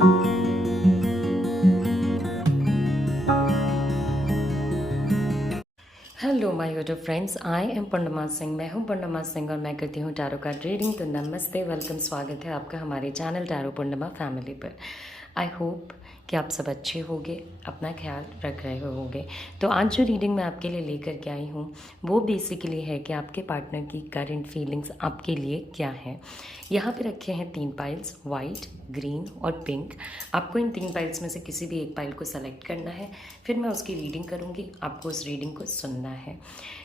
Hello my YouTube friends, I am Purnima Singh. मैं हूं पूर्णिमा सिंह और मैं करती हूं टैरो कार्ड रीडिंग। तो नमस्ते, वेलकम, स्वागत है आपका हमारे चैनल टैरो पूर्णिमा फैमिली पर। आई होप कि आप सब अच्छे होंगे, अपना ख्याल रख रहे होंगे। तो आज जो रीडिंग मैं आपके लिए लेकर के आई हूँ वो बेसिकली है कि आपके पार्टनर की करंट फीलिंग्स आपके लिए क्या है। यहाँ पे रखे हैं 3 पाइल्स, वाइट, ग्रीन और पिंक। आपको इन 3 पाइल्स में से किसी भी एक पाइल को सेलेक्ट करना है, फिर मैं उसकी रीडिंग करूँगी, आपको उस रीडिंग को सुनना है।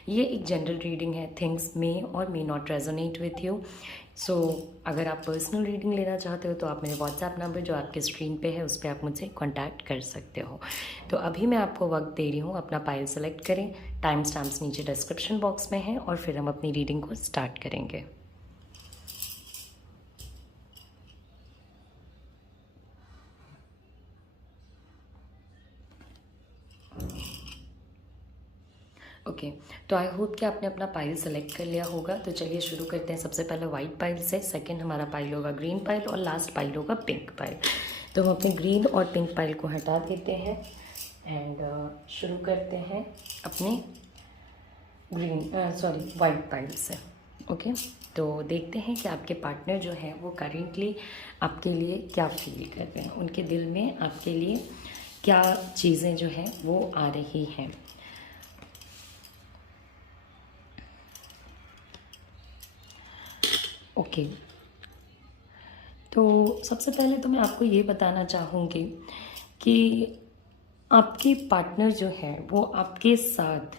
ये एक जनरल रीडिंग है, थिंग्स मे और may not resonate with you. So अगर आप पर्सनल रीडिंग लेना चाहते हो तो आप मेरे व्हाट्सएप नंबर जो आपके स्क्रीन पे है उस पर आप मुझसे कांटेक्ट कर सकते हो। तो अभी मैं आपको वक्त दे रही हूँ, अपना पाइल सेलेक्ट करें। टाइम स्टैम्प्स नीचे डिस्क्रिप्शन बॉक्स में है और फिर हम अपनी रीडिंग को स्टार्ट करेंगे। ओके, तो आई होप कि आपने अपना पाइल सेलेक्ट कर लिया होगा। तो चलिए शुरू करते हैं। सबसे पहले वाइट पाइल से, सेकंड हमारा पाइल होगा ग्रीन पाइल और लास्ट पाइल होगा पिंक पाइल। तो हम अपने ग्रीन और पिंक पाइल को हटा देते हैं एंड शुरू करते हैं अपने वाइट पाइल से। ओके, तो देखते हैं कि आपके पार्टनर जो है वो करेंटली आपके लिए क्या फील कर रहे हैं, उनके दिल में आपके लिए क्या चीज़ें जो हैं वो आ रही हैं। ओके, तो सबसे पहले तो मैं आपको ये बताना चाहूँगी कि आपके पार्टनर जो है वो आपके साथ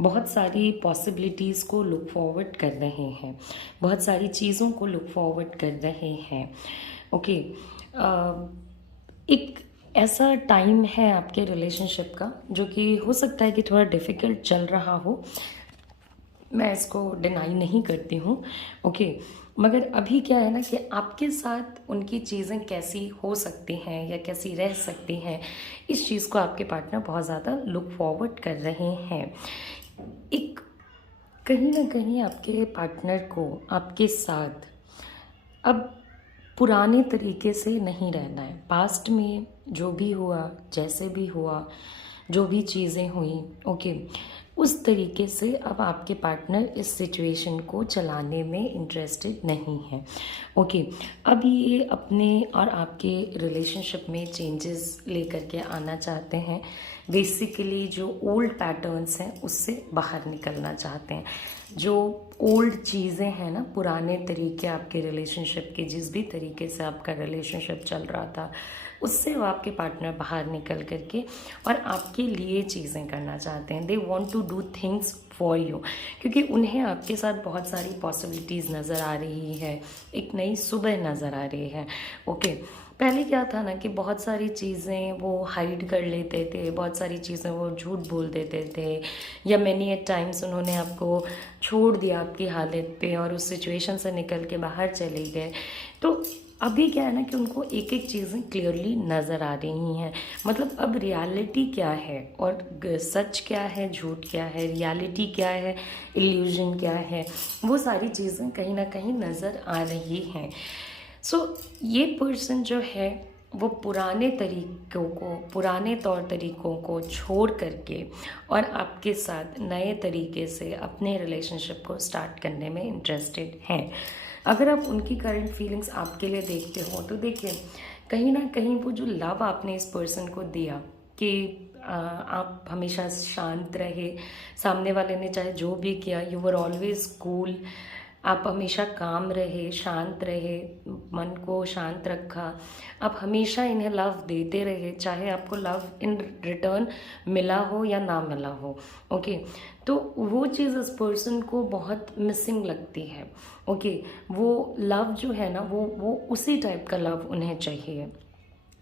बहुत सारी पॉसिबिलिटीज़ को लुक फॉरवर्ड कर रहे हैं, बहुत सारी चीज़ों को लुक फॉरवर्ड कर रहे हैं। ओके, एक ऐसा टाइम है आपके रिलेशनशिप का जो कि हो सकता है कि थोड़ा डिफ़िकल्ट चल रहा हो, मैं इसको डिनाई नहीं करती हूँ। ओके, मगर अभी क्या है ना कि आपके साथ उनकी चीज़ें कैसी हो सकती हैं या कैसी रह सकती हैं, इस चीज़ को आपके पार्टनर बहुत ज़्यादा लुक फॉरवर्ड कर रहे हैं। एक कहीं ना कहीं आपके पार्टनर को आपके साथ अब पुराने तरीके से नहीं रहना है। पास्ट में जो भी हुआ, जैसे भी हुआ, जो भी चीज़ें हुई, ओके, उस तरीके से अब आपके पार्टनर इस सिचुएशन को चलाने में इंटरेस्टेड नहीं है। ओके, अब ये अपने और आपके रिलेशनशिप में चेंजेस लेकर के आना चाहते हैं। बेसिकली जो ओल्ड पैटर्न्स हैं उससे बाहर निकलना चाहते हैं। जो ओल्ड चीज़ें हैं ना, पुराने तरीके आपके रिलेशनशिप के, जिस भी तरीके से आपका रिलेशनशिप चल रहा था उससे वो आपके पार्टनर बाहर निकल करके और आपके लिए चीज़ें करना चाहते हैं। They want to do things for you, क्योंकि उन्हें आपके साथ बहुत सारी पॉसिबिलिटीज़ नज़र आ रही है, एक नई सुबह नज़र आ रही है। ओके, पहले क्या था ना कि बहुत सारी चीज़ें वो हाइड कर लेते थे, बहुत सारी चीज़ें वो झूठ बोल देते थे, या मैनी एट टाइम्स उन्होंने आपको छोड़ दिया आपकी हालत पे और उस सिचुएशन से निकल के बाहर चले गए। तो अभी क्या है ना कि उनको एक एक चीज़ें क्लियरली नज़र आ रही हैं। मतलब अब रियलिटी क्या है और सच क्या है, झूठ क्या है, रियलिटी क्या है, इल्यूजन क्या है, वो सारी चीज़ें कहीं ना कहीं नज़र आ रही हैं। सो ये पर्सन जो है वो पुराने तरीक़ों को, पुराने तौर तरीक़ों को छोड़ करके और आपके साथ नए तरीके से अपने रिलेशनशिप को स्टार्ट करने में इंटरेस्टेड हैं। अगर आप उनकी करंट फीलिंग्स आपके लिए देखते हो तो देखिए, कहीं ना कहीं वो जो लव आपने इस पर्सन को दिया कि आप हमेशा शांत रहे, सामने वाले ने चाहे जो भी किया, यू वर ऑलवेज कूल, आप हमेशा काम रहे, शांत रहे, मन को शांत रखा, आप हमेशा इन्हें लव देते रहे, चाहे आपको लव इन रिटर्न मिला हो या ना मिला हो। ओके, तो वो चीज़ इस पर्सन को बहुत मिसिंग लगती है। ओके, वो लव जो है ना वो उसी टाइप का लव उन्हें चाहिए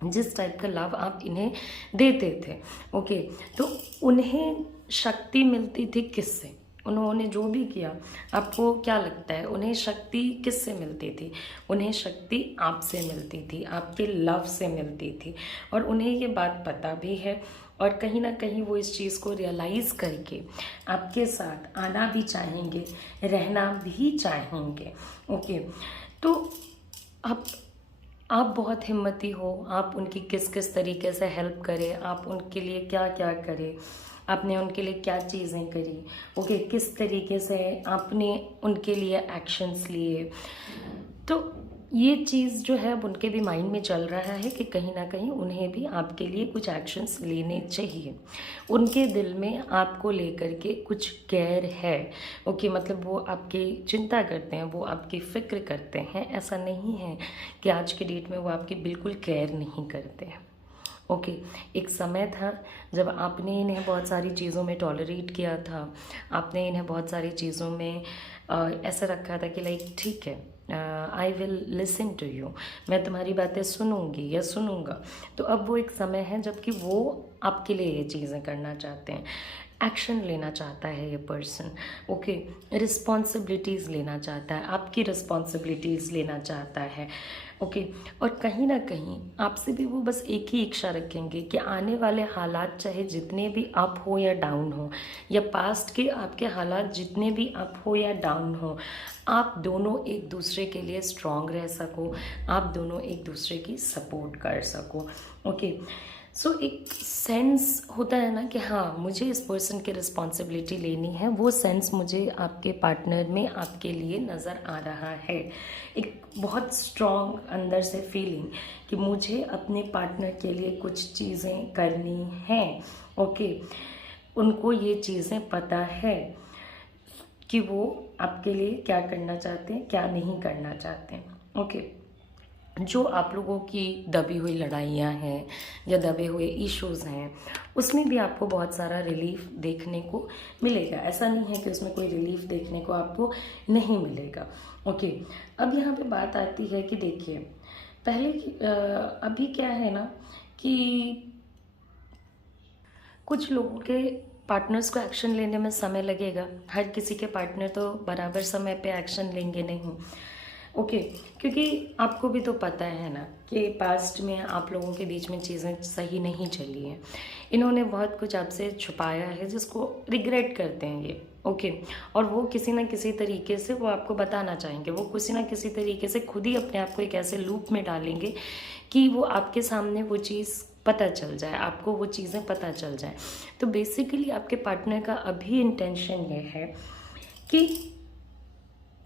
जिस टाइप का लव आप इन्हें देते थे। ओके, तो उन्हें शक्ति मिलती थी किससे? उन्होंने जो भी किया, आपको क्या लगता है उन्हें शक्ति किससे मिलती थी? उन्हें शक्ति आपसे मिलती थी, आपके लव से मिलती थी, और उन्हें ये बात पता भी है और कहीं ना कहीं वो इस चीज़ को रियलाइज़ करके आपके साथ आना भी चाहेंगे, रहना भी चाहेंगे। ओके, तो अब आप बहुत हिम्मती हो, आप उनकी किस किस तरीके से हेल्प करें, आप उनके लिए क्या क्या करें, आपने उनके लिए क्या चीज़ें करी, ओके, किस तरीके से आपने उनके लिए एक्शंस लिए। तो ये चीज़ जो है अब उनके भी माइंड में चल रहा है कि कहीं ना कहीं उन्हें भी आपके लिए कुछ एक्शंस लेने चाहिए। उनके दिल में आपको लेकर के कुछ केयर है, ओके, मतलब वो आपकी चिंता करते हैं, वो आपकी फ़िक्र करते हैं। ऐसा नहीं है कि आज के डेट में वो आपकी बिल्कुल केयर नहीं करते हैं। ओके, एक समय था जब आपने इन्हें बहुत सारी चीज़ों में टॉलरेट किया था, आपने इन्हें बहुत सारी चीज़ों में ऐसा रखा था कि लाइक ठीक है, I will listen to you, मैं तुम्हारी बातें सुनूंगी या सुनूंगा। तो अब वो एक समय है जबकि वो आपके लिए ये चीज़ें करना चाहते हैं, एक्शन लेना चाहता है ये पर्सन, ओके, रिस्पॉन्सिबिलिटीज़ लेना चाहता है, आपकी रिस्पॉन्सिबिलिटीज़ लेना चाहता है, ओके। और कहीं ना कहीं आपसे भी वो बस एक ही इच्छा रखेंगे कि आने वाले हालात चाहे जितने भी अप हो या डाउन हो, या पास्ट के आपके हालात जितने भी अप हो या डाउन हो, आप दोनों एक दूसरे के लिए स्ट्रांग रह सको, आप दोनों एक दूसरे की सपोर्ट कर सको, ओके। सो एक सेंस होता है ना कि हाँ मुझे इस पर्सन की रिस्पॉन्सिबिलिटी लेनी है, वो सेंस मुझे आपके पार्टनर में आपके लिए नज़र आ रहा है। एक बहुत स्ट्रॉन्ग अंदर से फीलिंग कि मुझे अपने पार्टनर के लिए कुछ चीज़ें करनी हैं, ओके। उनको ये चीज़ें पता है कि वो आपके लिए क्या करना चाहते हैं, क्या नहीं करना चाहते हैं, ओके। जो आप लोगों की दबी हुई लड़ाइयाँ हैं या दबे हुए इश्यूज़ हैं, उसमें भी आपको बहुत सारा रिलीफ देखने को मिलेगा। ऐसा नहीं है कि उसमें कोई रिलीफ देखने को आपको नहीं मिलेगा, ओके। अब यहाँ पे बात आती है कि देखिए पहले अभी क्या है ना कि कुछ लोगों के पार्टनर्स को एक्शन लेने में समय लगेगा। हर किसी के पार्टनर तो बराबर समय पे एक्शन लेंगे नहीं, ओके। क्योंकि आपको भी तो पता है ना कि पास्ट में आप लोगों के बीच में चीज़ें सही नहीं चली हैं। इन्होंने बहुत कुछ आपसे छुपाया है जिसको रिग्रेट करते हैं ये, ओके। और वो किसी ना किसी तरीके से वो आपको बताना चाहेंगे, वो किसी ना किसी तरीके से खुद ही अपने आप को एक ऐसे लूप में डालेंगे कि वो आपके सामने वो चीज़ पता चल जाए, आपको वो चीज़ें पता चल जाए। तो बेसिकली आपके पार्टनर का अभी इंटेंशन ये है कि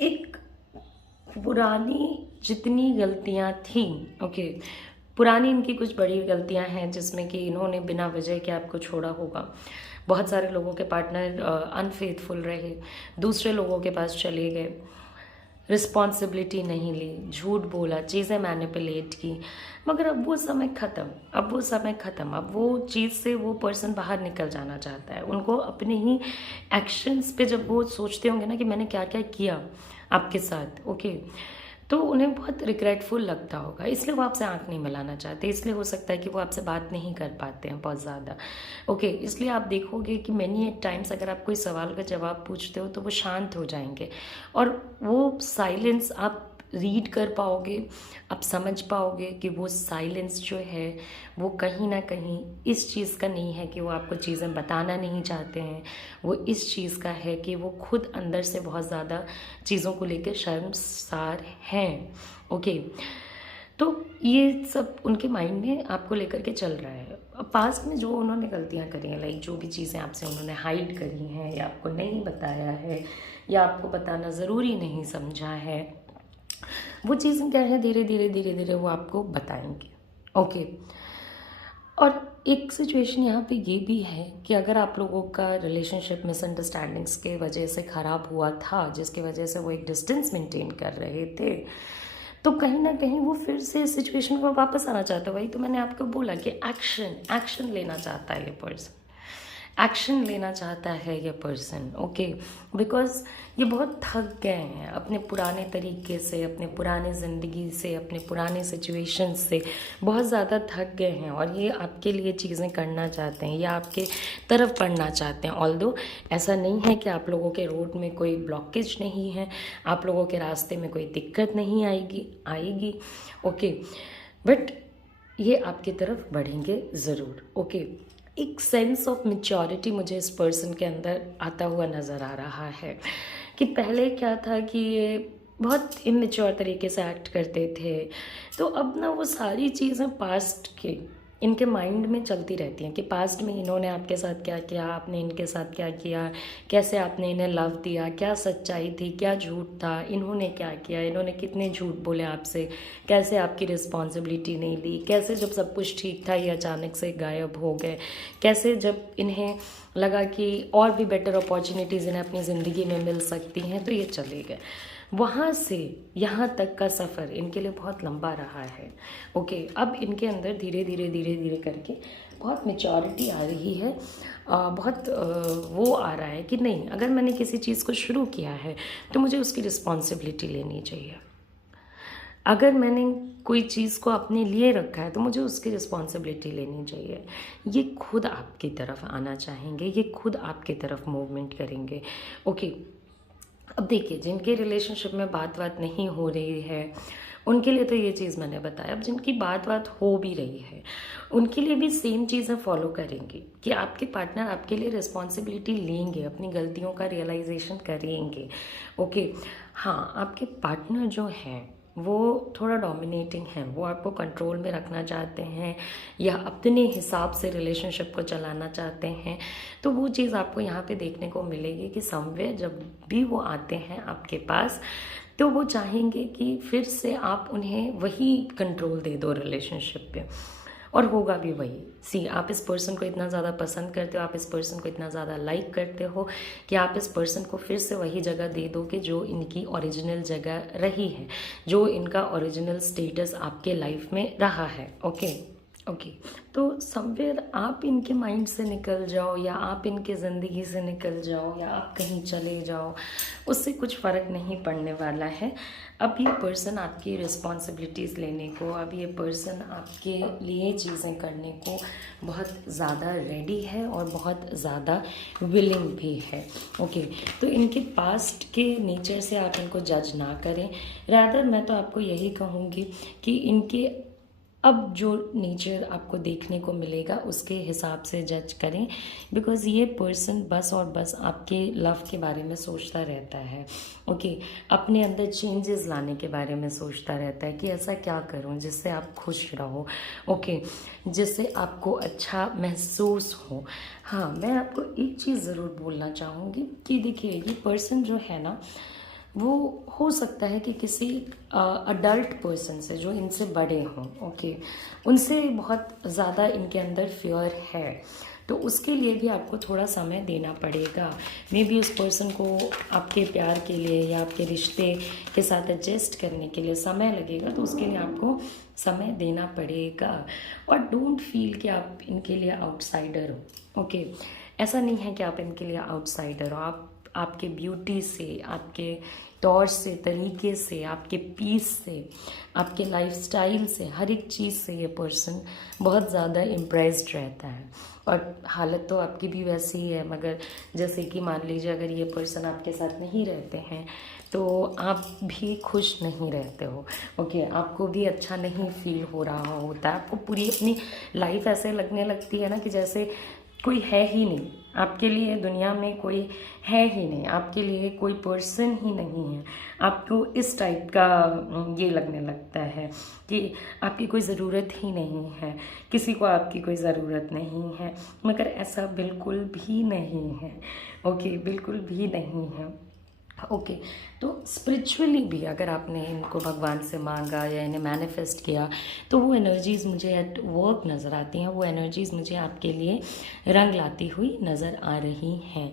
एक पुरानी जितनी गलतियां थी, ओके, पुरानी इनकी कुछ बड़ी गलतियां हैं जिसमें कि इन्होंने बिना वजह के आपको छोड़ा होगा। बहुत सारे लोगों के पार्टनर अनफेथफुल रहे, दूसरे लोगों के पास चले गए, रिस्पॉन्सिबिलिटी नहीं ली, झूठ बोला, चीज़ें मैनिपुलेट की। मगर अब वो समय ख़त्म, अब वो समय ख़त्म, अब वो चीज़ से वो पर्सन बाहर निकल जाना चाहता है। उनको अपने ही एक्शंस पे जब वो सोचते होंगे ना कि मैंने क्या क्या किया आपके साथ, ओके, तो उन्हें बहुत रिग्रेटफुल लगता होगा, इसलिए वो आपसे आंख नहीं मिलाना चाहते। इसलिए हो सकता है कि वो आपसे बात नहीं कर पाते हैं बहुत ज़्यादा, ओके। इसलिए आप देखोगे कि मैनी टाइम्स अगर आप कोई सवाल का जवाब पूछते हो तो वो शांत हो जाएंगे, और वो साइलेंस आप रीड कर पाओगे, आप समझ पाओगे कि वो साइलेंस जो है वो कहीं ना कहीं इस चीज़ का नहीं है कि वो आपको चीज़ें बताना नहीं चाहते हैं, वो इस चीज़ का है कि वो खुद अंदर से बहुत ज़्यादा चीज़ों को लेकर शर्मसार हैं, ओके। तो ये सब उनके माइंड में आपको लेकर के चल रहा है। अब पास्ट में जो उन्होंने गलतियां करी हैं, लाइक जो भी चीज़ें आपसे उन्होंने हाइड करी हैं या आपको नहीं बताया है या आपको बताना ज़रूरी नहीं समझा है, वो चीज़ें क्या है धीरे धीरे धीरे धीरे वो आपको बताएंगे, ओके। और एक सिचुएशन यहाँ पे ये भी है कि अगर आप लोगों का रिलेशनशिप मिसअंडरस्टैंडिंग्स के वजह से ख़राब हुआ था, जिसकी वजह से वो एक डिस्टेंस मेंटेन कर रहे थे, तो कहीं ना कहीं वो फिर से इस सिचुएशन को वापस आना चाहता है। वही तो मैंने आपको बोला कि एक्शन लेना चाहता है ये पर्सन, एक्शन लेना चाहता है ये पर्सन, ओके। बिकॉज ये बहुत थक गए हैं अपने पुराने तरीके से, अपने पुराने ज़िंदगी से, अपने पुराने सिचुएशन से बहुत ज़्यादा थक गए हैं, और ये आपके लिए चीज़ें करना चाहते हैं या आपके तरफ बढ़ना चाहते हैं। ऑल्दो ऐसा नहीं है कि आप लोगों के रोड में कोई ब्लॉकेज नहीं है, आप लोगों के रास्ते में कोई दिक्कत नहीं आएगी, ओके, बट ये आपकी तरफ बढ़ेंगे ज़रूर, ओके। एक सेंस ऑफ मैच्योरिटी मुझे इस पर्सन के अंदर आता हुआ नज़र आ रहा है कि पहले क्या था कि ये बहुत इमेच्योर तरीके से एक्ट करते थे। तो अब ना वो सारी चीज़ें पास्ट के इनके माइंड में चलती रहती हैं कि पास्ट में इन्होंने आपके साथ क्या किया, आपने इनके साथ क्या किया, कैसे आपने इन्हें लव दिया, क्या सच्चाई थी, क्या झूठ था, इन्होंने क्या किया, इन्होंने कितने झूठ बोले आपसे, कैसे आपकी रिस्पॉन्सिबिलिटी नहीं ली, कैसे जब सब कुछ ठीक था ये अचानक से गायब हो गए, कैसे जब इन्हें लगा कि और भी बेटर अपॉर्चुनिटीज़ इन्हें अपनी ज़िंदगी में मिल सकती हैं तो ये चले गए। वहाँ से यहाँ तक का सफ़र इनके लिए बहुत लंबा रहा है। ओके, अब इनके अंदर धीरे धीरे करके बहुत मैच्योरिटी आ रही है। बहुत वो आ रहा है कि नहीं, अगर मैंने किसी चीज़ को शुरू किया है तो मुझे उसकी रिस्पॉन्सिबिलिटी लेनी चाहिए। अगर मैंने कोई चीज़ को अपने लिए रखा है तो मुझे उसकी रिस्पॉन्सिबिलिटी लेनी चाहिए। ये खुद आपकी तरफ आना चाहेंगे, ये खुद आपकी तरफ मूवमेंट करेंगे। ओके, अब देखिए, जिनके रिलेशनशिप में बात नहीं हो रही है उनके लिए तो ये चीज़ मैंने बताया। अब जिनकी बात हो भी रही है उनके लिए भी सेम चीज़ें फॉलो करेंगे कि आपके पार्टनर आपके लिए रिस्पॉन्सिबिलिटी लेंगे, अपनी गलतियों का रियलाइजेशन करेंगे। ओके, हाँ, आपके पार्टनर जो हैं वो थोड़ा डोमिनेटिंग हैं, वो आपको कंट्रोल में रखना चाहते हैं या अपने हिसाब से रिलेशनशिप को चलाना चाहते हैं। तो वो चीज़ आपको यहाँ पे देखने को मिलेगी कि समवेयर जब भी वो आते हैं आपके पास तो वो चाहेंगे कि फिर से आप उन्हें वही कंट्रोल दे दो रिलेशनशिप पे, और होगा भी वही। सी, आप इस पर्सन को इतना ज़्यादा पसंद करते हो, आप इस पर्सन को इतना ज़्यादा लाइक करते हो कि आप इस पर्सन को फिर से वही जगह दे दो कि जो इनकी ओरिजिनल जगह रही है, जो इनका ओरिजिनल स्टेटस आपके लाइफ में रहा है। ओके, तो समवेयर आप इनके माइंड से निकल जाओ या आप इनके ज़िंदगी से निकल जाओ या आप कहीं चले जाओ, उससे कुछ फ़र्क नहीं पड़ने वाला है। अब ये पर्सन आपकी रिस्पॉन्सिबिलिटीज़ लेने को, अब ये पर्सन आपके लिए चीज़ें करने को बहुत ज़्यादा रेडी है और बहुत ज़्यादा विलिंग भी है। ओके, तो इनके पास्ट के नेचर से आप इनको जज ना करें। रादर मैं तो आपको यही कहूँगी कि इनके अब जो नेचर आपको देखने को मिलेगा उसके हिसाब से जज करें, बिकॉज़ ये पर्सन बस और बस आपके लव के बारे में सोचता रहता है। ओके, अपने अंदर चेंजेस लाने के बारे में सोचता रहता है कि ऐसा क्या करूं जिससे आप खुश रहो। ओके, जिससे आपको अच्छा महसूस हो। हाँ, मैं आपको एक चीज़ ज़रूर बोलना चाहूँगी कि देखिए, ये पर्सन जो है ना, वो हो सकता है कि किसी अडल्ट पर्सन से जो इनसे बड़े हों। ओके, उनसे बहुत ज़्यादा इनके अंदर फियर है, तो उसके लिए भी आपको थोड़ा समय देना पड़ेगा। मे बी उस पर्सन को आपके प्यार के लिए या आपके रिश्ते के साथ एडजस्ट करने के लिए समय लगेगा, तो उसके लिए आपको समय देना पड़ेगा। और डोंट फील कि आप इनके लिए आउटसाइडर हो। ओके, ऐसा नहीं है कि आप इनके लिए आउटसाइडर हो। आप आपके ब्यूटी से, आपके तौर से, तरीके से, आपके पीस से, आपके लाइफस्टाइल से, हर एक चीज़ से ये पर्सन बहुत ज़्यादा इम्प्रेस्ड रहता है। और हालत तो आपकी भी वैसी ही है, मगर जैसे कि मान लीजिए अगर ये पर्सन आपके साथ नहीं रहते हैं तो आप भी खुश नहीं रहते हो। ओके, आपको भी अच्छा नहीं फील हो रहा होता है। आपको पूरी अपनी लाइफ ऐसे लगने लगती है ना कि जैसे कोई है ही नहीं आपके लिए, दुनिया में कोई है ही नहीं आपके लिए, कोई पर्सन ही नहीं है। आपको इस टाइप का ये लगने लगता है कि आपकी कोई ज़रूरत ही नहीं है, किसी को आपकी कोई ज़रूरत नहीं है, मगर ऐसा बिल्कुल भी नहीं है। ओके, बिल्कुल भी नहीं है। ओके, तो स्पिरिचुअली भी अगर आपने इनको भगवान से मांगा या इन्हें मैनिफेस्ट किया तो वो एनर्जीज़ मुझे एट वर्क नज़र आती हैं, वो एनर्जीज़ मुझे आपके लिए रंग लाती हुई नज़र आ रही हैं।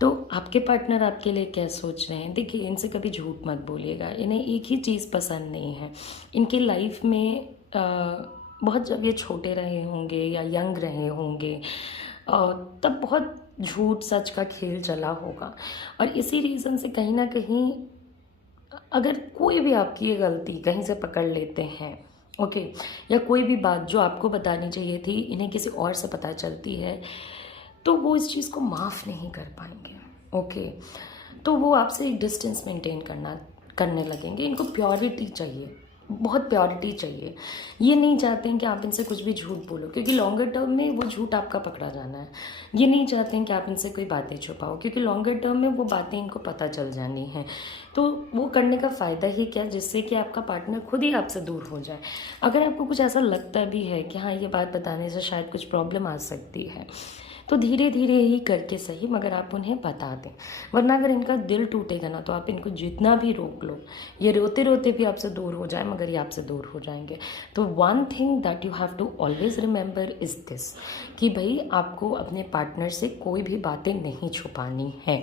तो आपके पार्टनर आपके लिए क्या सोच रहे हैं? देखिए, इनसे कभी झूठ मत बोलिएगा। इन्हें एक ही चीज़ पसंद नहीं है। इनकी लाइफ में बहुत, जब ये छोटे रहे होंगे या यंग रहे होंगे तब बहुत झूठ सच का खेल चला होगा, और इसी रीज़न से कहीं ना कहीं अगर कोई भी आपकी ये गलती कहीं से पकड़ लेते हैं, ओके, या कोई भी बात जो आपको बतानी चाहिए थी इन्हें किसी और से पता चलती है, तो वो इस चीज़ को माफ़ नहीं कर पाएंगे। ओके, तो वो आपसे एक डिस्टेंस मेंटेन करने लगेंगे। इनको प्योरिटी चाहिए। बहुत प्योरिटी चाहिए। ये नहीं चाहते हैं कि आप इनसे कुछ भी झूठ बोलो, क्योंकि लॉन्गर टर्म में वो झूठ आपका पकड़ा जाना है। ये नहीं चाहते हैं कि आप इनसे कोई बातें छुपाओ, क्योंकि लॉन्गर टर्म में वो बातें इनको पता चल जानी हैं। तो वो करने का फ़ायदा ही क्या, जिससे कि आपका पार्टनर खुद ही आपसे दूर हो जाए। अगर आपको कुछ ऐसा लगता भी है कि हाँ, ये बात बताने से शायद कुछ प्रॉब्लम आ सकती है, तो धीरे धीरे ही करके सही, मगर आप उन्हें बता दें। वरना अगर इनका दिल टूटेगा ना, तो आप इनको जितना भी रोक लो, ये रोते रोते भी आपसे दूर हो जाए, मगर ये आपसे दूर हो जाएंगे। तो one thing that you have to always remember is this, कि भाई आपको अपने पार्टनर से कोई भी बातें नहीं छुपानी है।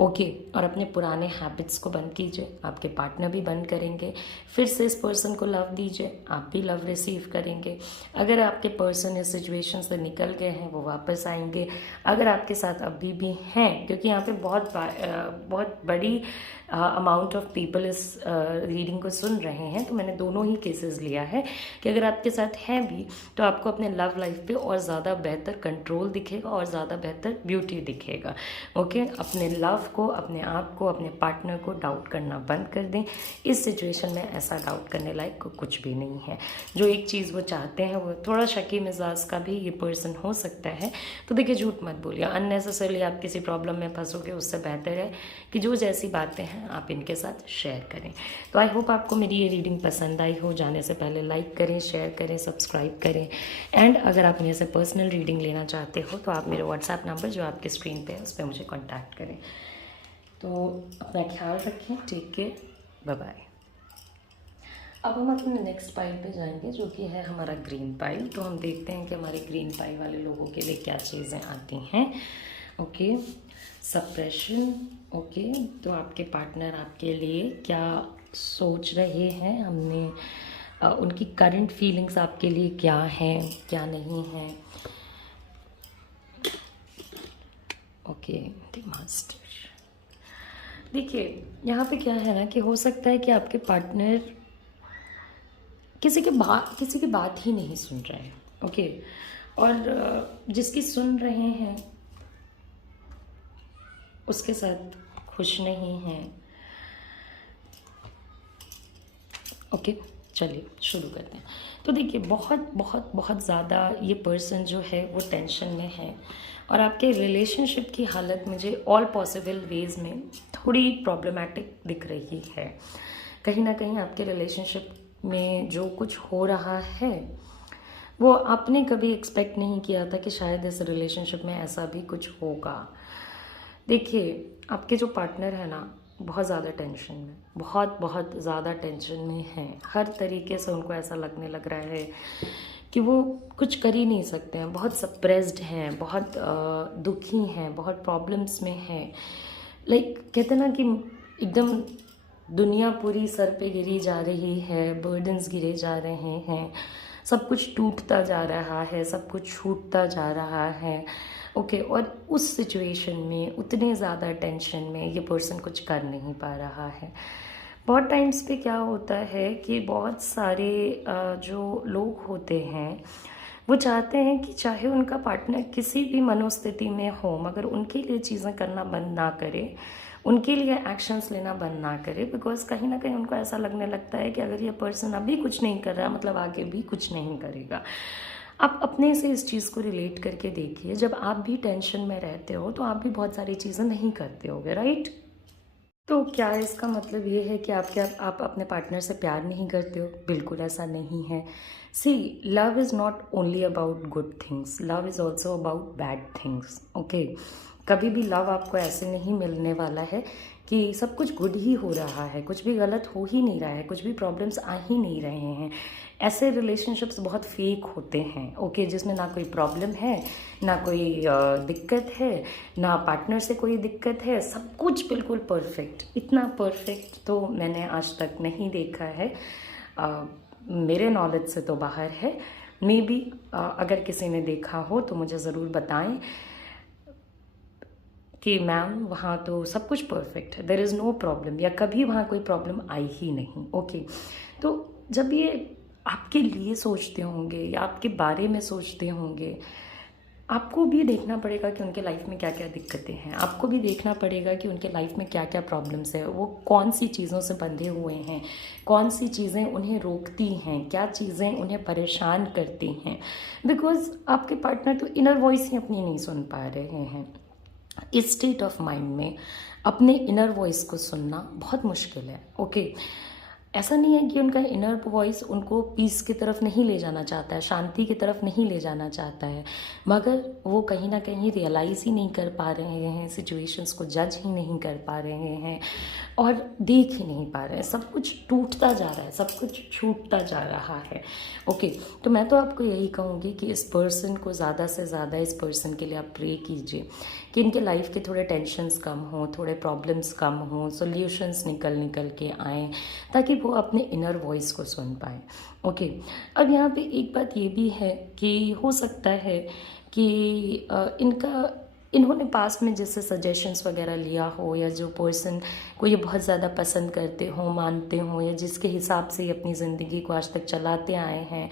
ओके, और अपने पुराने हैबिट्स को बंद कीजिए, आपके पार्टनर भी बंद करेंगे। फिर से इस पर्सन को लव दीजिए, आप भी लव रिसीव करेंगे। अगर आपके पर्सन इस सिचुएशन से निकल गए हैं, वो वापस आएंगे। अगर आपके साथ अभी भी हैं, क्योंकि यहाँ पे बहुत बड़ी अमाउंट ऑफ पीपल इस रीडिंग को सुन रहे हैं, तो मैंने दोनों ही केसेस लिया है कि अगर आपके साथ हैं भी, तो आपको अपने लव लाइफ पे और ज़्यादा बेहतर कंट्रोल दिखेगा और ज़्यादा बेहतर ब्यूटी दिखेगा। ओके, अपने लव को, अपने आप को, अपने पार्टनर को डाउट करना बंद कर दें। इस सिचुएशन में ऐसा डाउट करने लायक कुछ भी नहीं है। जो एक चीज़ वो चाहते हैं, वो थोड़ा शकी मिजाज का भी ये पर्सन हो सकता है। तो देखिए, झूठ मत बोलिए, अननेसेसरली आप किसी प्रॉब्लम में फंसोगे। उससे बेहतर है कि जो जैसी बातें हैं आप इनके साथ शेयर करें। तो आई होप आपको मेरी ये रीडिंग पसंद आई हो। जाने से पहले लाइक करें, शेयर करें, सब्सक्राइब करें। एंड अगर आप मेरे से पर्सनल रीडिंग लेना चाहते हो, तो आप मेरे व्हाट्सएप नंबर जो आपके स्क्रीन पे है, उस पर मुझे कॉन्टैक्ट करें। तो अपना ख्याल रखें, टेक केयर, बाय बाय। अब हम अपने नेक्स्ट पाइल पे जाएंगे, जो कि है हमारा ग्रीन पाइल। तो हम देखते हैं कि हमारे ग्रीन पाइल वाले लोगों के लिए क्या चीज़ें आती हैं। Okay, suppression. ओके, तो आपके पार्टनर आपके लिए क्या सोच रहे हैं, हमने उनकी करंट फीलिंग्स आपके लिए क्या हैं, क्या नहीं हैं। Okay, the master. देखिए, यहाँ पे क्या है ना, कि हो सकता है कि आपके पार्टनर किसी की बात ही नहीं सुन रहे हैं। ओके, और जिसकी सुन रहे हैं उसके साथ खुश नहीं हैं। ओके, चलिए शुरू करते हैं। तो देखिए, बहुत बहुत बहुत ज़्यादा ये पर्सन जो है वो टेंशन में है, और आपके रिलेशनशिप की हालत मुझे ऑल पॉसिबल वेज़ में थोड़ी प्रॉब्लमेटिक दिख रही है। कहीं ना कहीं आपके रिलेशनशिप में जो कुछ हो रहा है, वो आपने कभी एक्सपेक्ट नहीं किया था कि शायद इस रिलेशनशिप में ऐसा भी कुछ होगा। देखिए, आपके जो पार्टनर है ना, बहुत ज़्यादा टेंशन में, बहुत बहुत ज़्यादा टेंशन में हैं। हर तरीके से उनको ऐसा लगने लग रहा है कि वो कुछ कर ही नहीं सकते हैं। बहुत सप्रेस्ड हैं, बहुत दुखी हैं, बहुत प्रॉब्लम्स में हैं। लाइक कहते ना कि एकदम दुनिया पूरी सर पे गिरी जा रही है, बर्डन्स गिरे जा रहे हैं, सब कुछ टूटता जा रहा है, सब कुछ छूटता जा रहा है। ओके, और उस सिचुएशन में, उतने ज़्यादा टेंशन में ये पर्सन कुछ कर नहीं पा रहा है। बहुत टाइम्स पे क्या होता है कि बहुत सारे जो लोग होते हैं, वो चाहते हैं कि चाहे उनका पार्टनर किसी भी मनोस्थिति में हो, मगर उनके लिए चीज़ें करना बंद ना करे, उनके लिए एक्शंस लेना बंद ना करे। बिकॉज कहीं ना कहीं उनको ऐसा लगने लगता है कि अगर ये पर्सन अभी कुछ नहीं कर रहा, मतलब आगे भी कुछ नहीं करेगा। आप अपने से इस चीज़ को रिलेट करके देखिए। जब आप भी टेंशन में रहते हो, तो आप भी बहुत सारी चीज़ें नहीं करते होगे, राइट? तो क्या इसका मतलब ये है कि आप अपने पार्टनर से प्यार नहीं करते हो? बिल्कुल ऐसा नहीं है। See, love is not only about good things, love is also about bad things. Okay, कभी भी लव आपको ऐसे नहीं मिलने वाला है कि सब कुछ गुड ही हो रहा है, कुछ भी गलत हो ही नहीं रहा है, कुछ भी प्रॉब्लम्स आ ही नहीं रहे हैं। ऐसे रिलेशनशिप्स बहुत फेक होते हैं। ओके, जिसमें ना कोई प्रॉब्लम है, ना कोई दिक्कत है, ना पार्टनर से कोई दिक्कत है, सब कुछ बिल्कुल परफेक्ट। इतना परफेक्ट तो मैंने आज तक नहीं देखा है, मेरे नॉलेज से तो बाहर है। मे बी अगर किसी ने देखा हो तो मुझे ज़रूर बताएं कि मैम वहाँ तो सब कुछ परफेक्ट है, देयर इज़ नो प्रॉब्लम, या कभी वहाँ कोई प्रॉब्लम आई ही नहीं। ओके, तो जब ये आपके लिए सोचते होंगे या आपके बारे में सोचते होंगे, आपको भी देखना पड़ेगा कि उनके लाइफ में क्या क्या दिक्कतें हैं, आपको भी देखना पड़ेगा कि उनके लाइफ में क्या क्या प्रॉब्लम्स है, वो कौन सी चीज़ों से बंधे हुए हैं, कौन सी चीज़ें उन्हें रोकती हैं, क्या चीज़ें उन्हें परेशान करती हैं। बिकॉज आपके पार्टनर तो इनर वॉइस ही अपनी नहीं सुन पा रहे हैं। इस स्टेट ऑफ माइंड में अपने इनर वॉइस को सुनना बहुत मुश्किल है। ओके, ऐसा नहीं है कि उनका इनर वॉइस उनको पीस की तरफ नहीं ले जाना चाहता है, शांति की तरफ नहीं ले जाना चाहता है, मगर वो कहीं ना कहीं रियलाइज़ ही नहीं कर पा रहे हैं, सिचुएशंस को जज ही नहीं कर पा रहे हैं और देख ही नहीं पा रहे हैं। सब कुछ टूटता जा रहा है, सब कुछ छूटता जा रहा है। ओके, तो मैं तो आपको यही कहूँगी कि इस पर्सन को ज़्यादा से ज़्यादा इस पर्सन के लिए आप प्रे कीजिए कि इनके लाइफ के थोड़े टेंशन्स कम हों, थोड़े प्रॉब्लम्स कम हों, सॉल्यूशंस निकल के आएँ, ताकि वो अपने इनर वॉइस को सुन पाएँ। ओके, अब यहाँ पे एक बात ये भी है कि हो सकता है कि इन्होंने पास में जैसे सजेशंस वगैरह लिया हो, या जो पर्सन को ये बहुत ज़्यादा पसंद करते हो, मानते हो, या जिसके हिसाब से ये अपनी ज़िंदगी को आज तक चलाते आए हैं,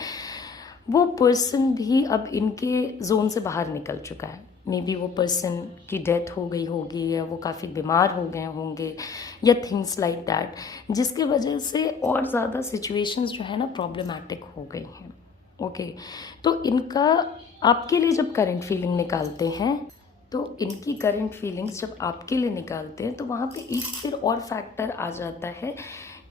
वो पर्सन भी अब इनके जोन से बाहर निकल चुका है। मे बी वो पर्सन की डेथ हो गई होगी, या वो काफ़ी बीमार हो गए होंगे, या थिंग्स लाइक दैट, जिसके वजह से और ज़्यादा सिचुएशंस जो है ना प्रॉब्लमेटिक हो गई हैं। ओके, तो इनका आपके लिए जब करंट फीलिंग निकालते हैं, तो इनकी करंट फीलिंग्स जब आपके लिए निकालते हैं, तो वहाँ पे एक फिर और फैक्टर आ जाता है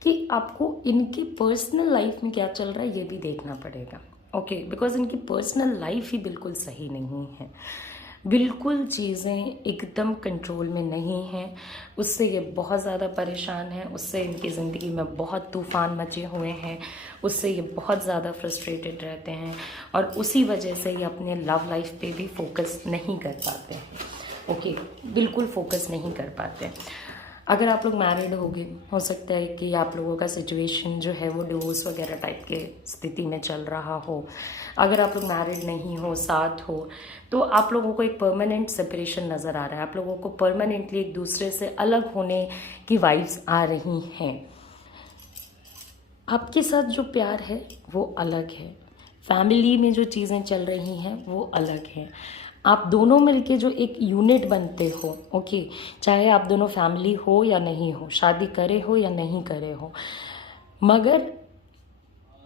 कि आपको इनकी पर्सनल लाइफ में क्या चल रहा है ये भी देखना पड़ेगा। ओके, बिकॉज इनकी पर्सनल लाइफ ही बिल्कुल सही नहीं है, बिल्कुल चीज़ें एकदम कंट्रोल में नहीं हैं, उससे ये बहुत ज़्यादा परेशान हैं, उससे इनकी ज़िंदगी में बहुत तूफ़ान मचे हुए हैं, उससे ये बहुत ज़्यादा फ्रस्ट्रेटेड रहते हैं, और उसी वजह से ये अपने लव लाइफ पे भी फोकस नहीं कर पाते हैं। ओके, बिल्कुल फोकस नहीं कर पाते हैं। अगर आप लोग मैरिड होगे, हो सकता है कि आप लोगों का सिचुएशन जो है वो डिवोर्स वगैरह टाइप के स्थिति में चल रहा हो। अगर आप लोग मैरिड नहीं हो, साथ हो, तो आप लोगों को एक परमानेंट सेपरेशन नज़र आ रहा है, आप लोगों को परमानेंटली एक दूसरे से अलग होने की वाइब्स आ रही हैं। आपके साथ जो प्यार है वो अलग है, फैमिली में जो चीज़ें चल रही हैं वो अलग हैं। आप दोनों मिलके जो एक यूनिट बनते हो, ओके, चाहे आप दोनों फैमिली हो या नहीं हो, शादी करे हो या नहीं करे हो, मगर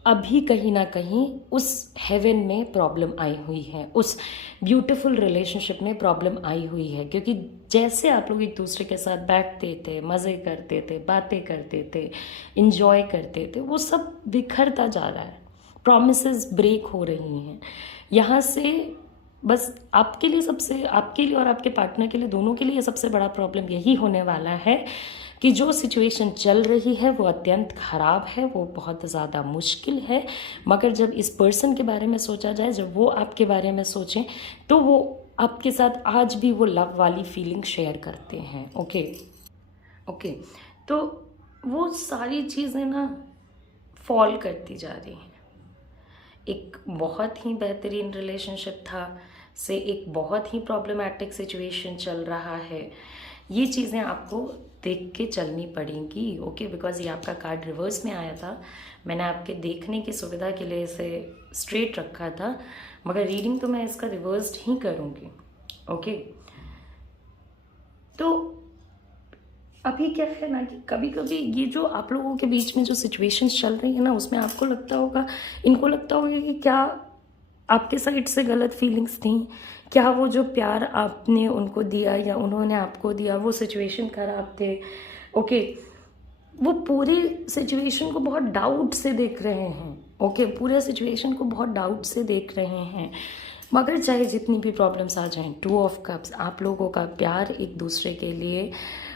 अभी कहीं ना कहीं उस हेवन में प्रॉब्लम आई हुई है, उस ब्यूटीफुल रिलेशनशिप में प्रॉब्लम आई हुई है। क्योंकि जैसे आप लोग एक दूसरे के साथ बैठते थे, मज़े करते थे, बातें करते थे, इंजॉय करते थे, वो सब बिखरता जा रहा है, प्रॉमिसेस ब्रेक हो रही हैं। यहाँ से बस आपके लिए आपके लिए और आपके पार्टनर के लिए, दोनों के लिए सबसे बड़ा प्रॉब्लम यही होने वाला है कि जो सिचुएशन चल रही है वो अत्यंत ख़राब है, वो बहुत ज़्यादा मुश्किल है। मगर जब इस पर्सन के बारे में सोचा जाए, जब वो आपके बारे में सोचें, तो वो आपके साथ आज भी वो लव वाली फीलिंग शेयर करते हैं। ओके, तो वो सारी चीज़ें ना फॉल करती जा रही हैं। एक बहुत ही बेहतरीन रिलेशनशिप था से एक बहुत ही प्रॉब्लमैटिक सिचुएशन चल रहा है। ये चीज़ें आपको देख के चलनी पड़ेंगी। ओके, बिकॉज ये आपका कार्ड रिवर्स में आया था, मैंने आपके देखने की सुविधा के लिए इसे स्ट्रेट रखा था, मगर रीडिंग तो मैं इसका रिवर्स्ड ही करूँगी। ओके, तो अभी क्या है ना कि कभी कभी ये जो आप लोगों के बीच में जो सिचुएशंस चल रही है ना, उसमें आपको लगता होगा, इनको लगता होगा कि क्या आपके साइड से गलत फीलिंग्स थी, क्या वो जो प्यार आपने उनको दिया या उन्होंने आपको दिया वो सिचुएशन खराब थे। ओके, वो पूरे सिचुएशन को बहुत डाउट से देख रहे हैं। ओके, पूरे सिचुएशन को बहुत डाउट से देख रहे हैं। मगर चाहे जितनी भी प्रॉब्लम्स आ जाएं, 2 ऑफ कप्स, आप लोगों का प्यार एक दूसरे के लिए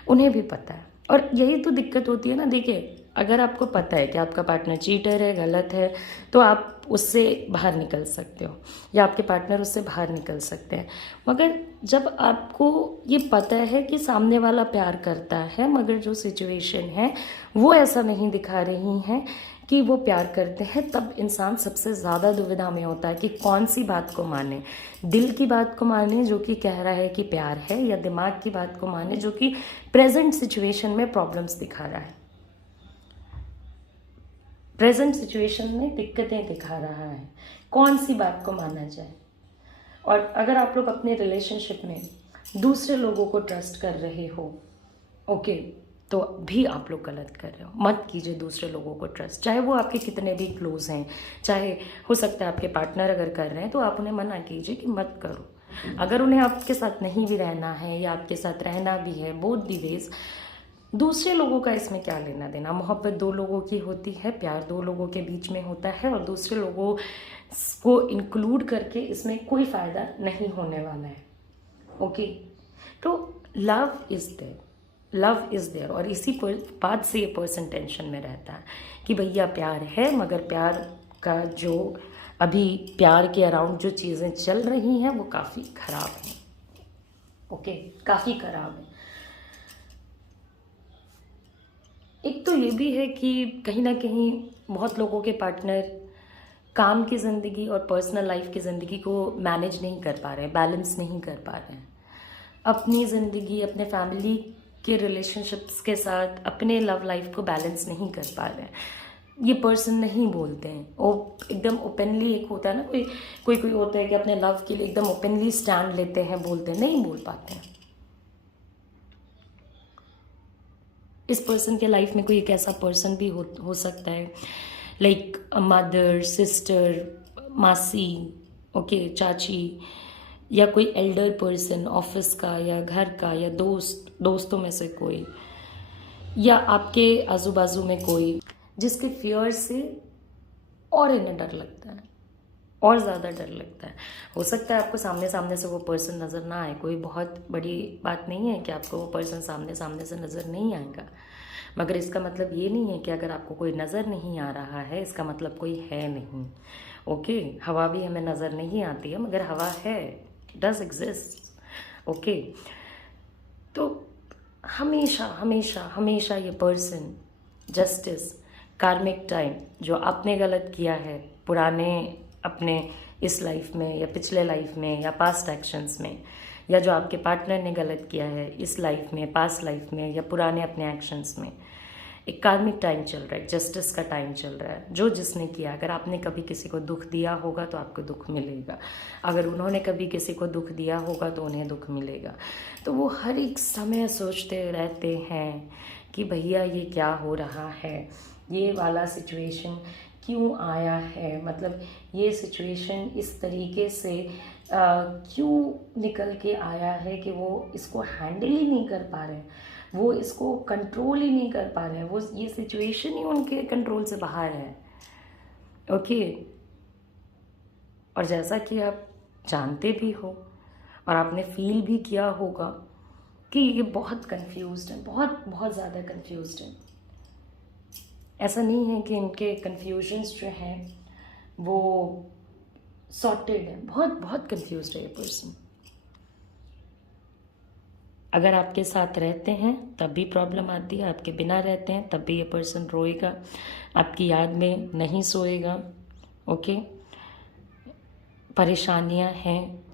उन्हें भी पता है। और यही तो दिक्कत होती है ना। देखिए, अगर आपको पता है कि आपका पार्टनर चीटर है, गलत है, तो आप उससे बाहर निकल सकते हो, या आपके पार्टनर उससे बाहर निकल सकते हैं। मगर जब आपको ये पता है कि सामने वाला प्यार करता है, मगर जो सिचुएशन है वो ऐसा नहीं दिखा रही है कि वो प्यार करते हैं, तब इंसान सबसे ज़्यादा दुविधा में होता है कि कौन सी बात को माने। दिल की बात को माने जो कि कह रहा है कि प्यार है, या दिमाग की बात को माने जो कि प्रेजेंट सिचुएशन में प्रॉब्लम्स दिखा रहा है, प्रेजेंट सिचुएशन में दिक्कतें दिखा रहा है। कौन सी बात को माना जाए? और अगर आप लोग अपने रिलेशनशिप में दूसरे लोगों को ट्रस्ट कर रहे हो, ओके, तो भी आप लोग गलत कर रहे हो। मत कीजिए दूसरे लोगों को ट्रस्ट, चाहे वो आपके कितने भी क्लोज हैं, चाहे हो सकता है आपके पार्टनर अगर कर रहे हैं तो आप उन्हें मना कीजिए कि मत करो। अगर उन्हें आपके साथ नहीं भी रहना है या आपके साथ रहना भी है, बोथ दी वेज, दूसरे लोगों का इसमें क्या लेना देना। मोहब्बत दो लोगों की होती है, प्यार दो लोगों के बीच में होता है, और दूसरे लोगों को इंक्लूड करके इसमें कोई फ़ायदा नहीं होने वाला है। ओके, तो love is there, love is there, और इसी बात से ये पर्सन टेंशन में रहता है कि भैया प्यार है, मगर प्यार का जो अभी प्यार के अराउंड जो चीज़ें चल रही हैं वो काफ़ी ख़राब हैं। ओके, काफ़ी ख़राब है। एक तो ये भी है कि कहीं ना कहीं बहुत लोगों के पार्टनर काम की ज़िंदगी और पर्सनल लाइफ की ज़िंदगी को मैनेज नहीं कर पा रहे हैं, बैलेंस नहीं कर पा रहे हैं। अपनी ज़िंदगी, अपने फैमिली के रिलेशनशिप्स के साथ अपने लव लाइफ को बैलेंस नहीं कर पा रहे हैं। ये पर्सन नहीं बोलते हैं, वो एकदम ओपनली, एक होता है ना कोई कोई होता है कि अपने लव के लिए एकदम ओपनली स्टैंड लेते हैं, बोलते हैं, नहीं बोल पाते हैं। इस पर्सन के लाइफ में कोई एक ऐसा पर्सन भी हो सकता है, लाइक मदर, सिस्टर, मासी, ओके, चाची, या कोई एल्डर पर्सन ऑफिस का या घर का, या दोस्तों में से कोई, या आपके आजू बाजू में कोई जिसके फियर से और इन्हें डर लगता है, और ज़्यादा डर लगता है। हो सकता है आपको सामने से वो पर्सन नज़र ना आए, कोई बहुत बड़ी बात नहीं है कि आपको वो पर्सन सामने से नज़र नहीं आएगा, मगर इसका मतलब ये नहीं है कि अगर आपको कोई नज़र नहीं आ रहा है इसका मतलब कोई है नहीं। ओके, हवा भी हमें नज़र नहीं आती है, मगर हवा है, डज एग्जिस्ट। ओके, तो हमेशा हमेशा हमेशा ये पर्सन जस्टिस, कार्मिक टाइम, जो आपने गलत किया है पुराने अपने इस लाइफ में या पिछले लाइफ में या पास्ट एक्शंस में, या जो आपके पार्टनर ने गलत किया है इस लाइफ में, पास्ट लाइफ में, या पुराने अपने एक्शंस में, एक कार्मिक टाइम चल रहा है, जस्टिस का टाइम चल रहा है। जो जिसने किया, अगर आपने कभी किसी को दुख दिया होगा तो आपको दुख मिलेगा, अगर उन्होंने कभी किसी को दुख दिया होगा तो उन्हें दुख मिलेगा। तो वो हर एक समय सोचते रहते हैं कि भैया ये क्या हो रहा है, ये वाला सिचुएशन क्यों आया है, मतलब ये सिचुएशन इस तरीके से क्यों निकल के आया है कि वो इसको हैंडल ही नहीं कर पा रहे हैं, वो इसको कंट्रोल ही नहीं कर पा रहे हैं, वो ये सिचुएशन ही उनके कंट्रोल से बाहर है। ओके, और जैसा कि आप जानते भी हो और आपने फील भी किया होगा कि ये बहुत कंफ्यूज्ड है, बहुत बहुत ज़्यादा कंफ्यूज्ड है। ऐसा नहीं है कि इनके कन्फ्यूजन्स जो हैं वो सॉर्टेड है, बहुत बहुत कंफ्यूज्ड है ये पर्सन। अगर आपके साथ रहते हैं तब भी प्रॉब्लम आती है, आपके बिना रहते हैं तब भी ये पर्सन रोएगा, आपकी याद में नहीं सोएगा। ओके, परेशानियां हैं,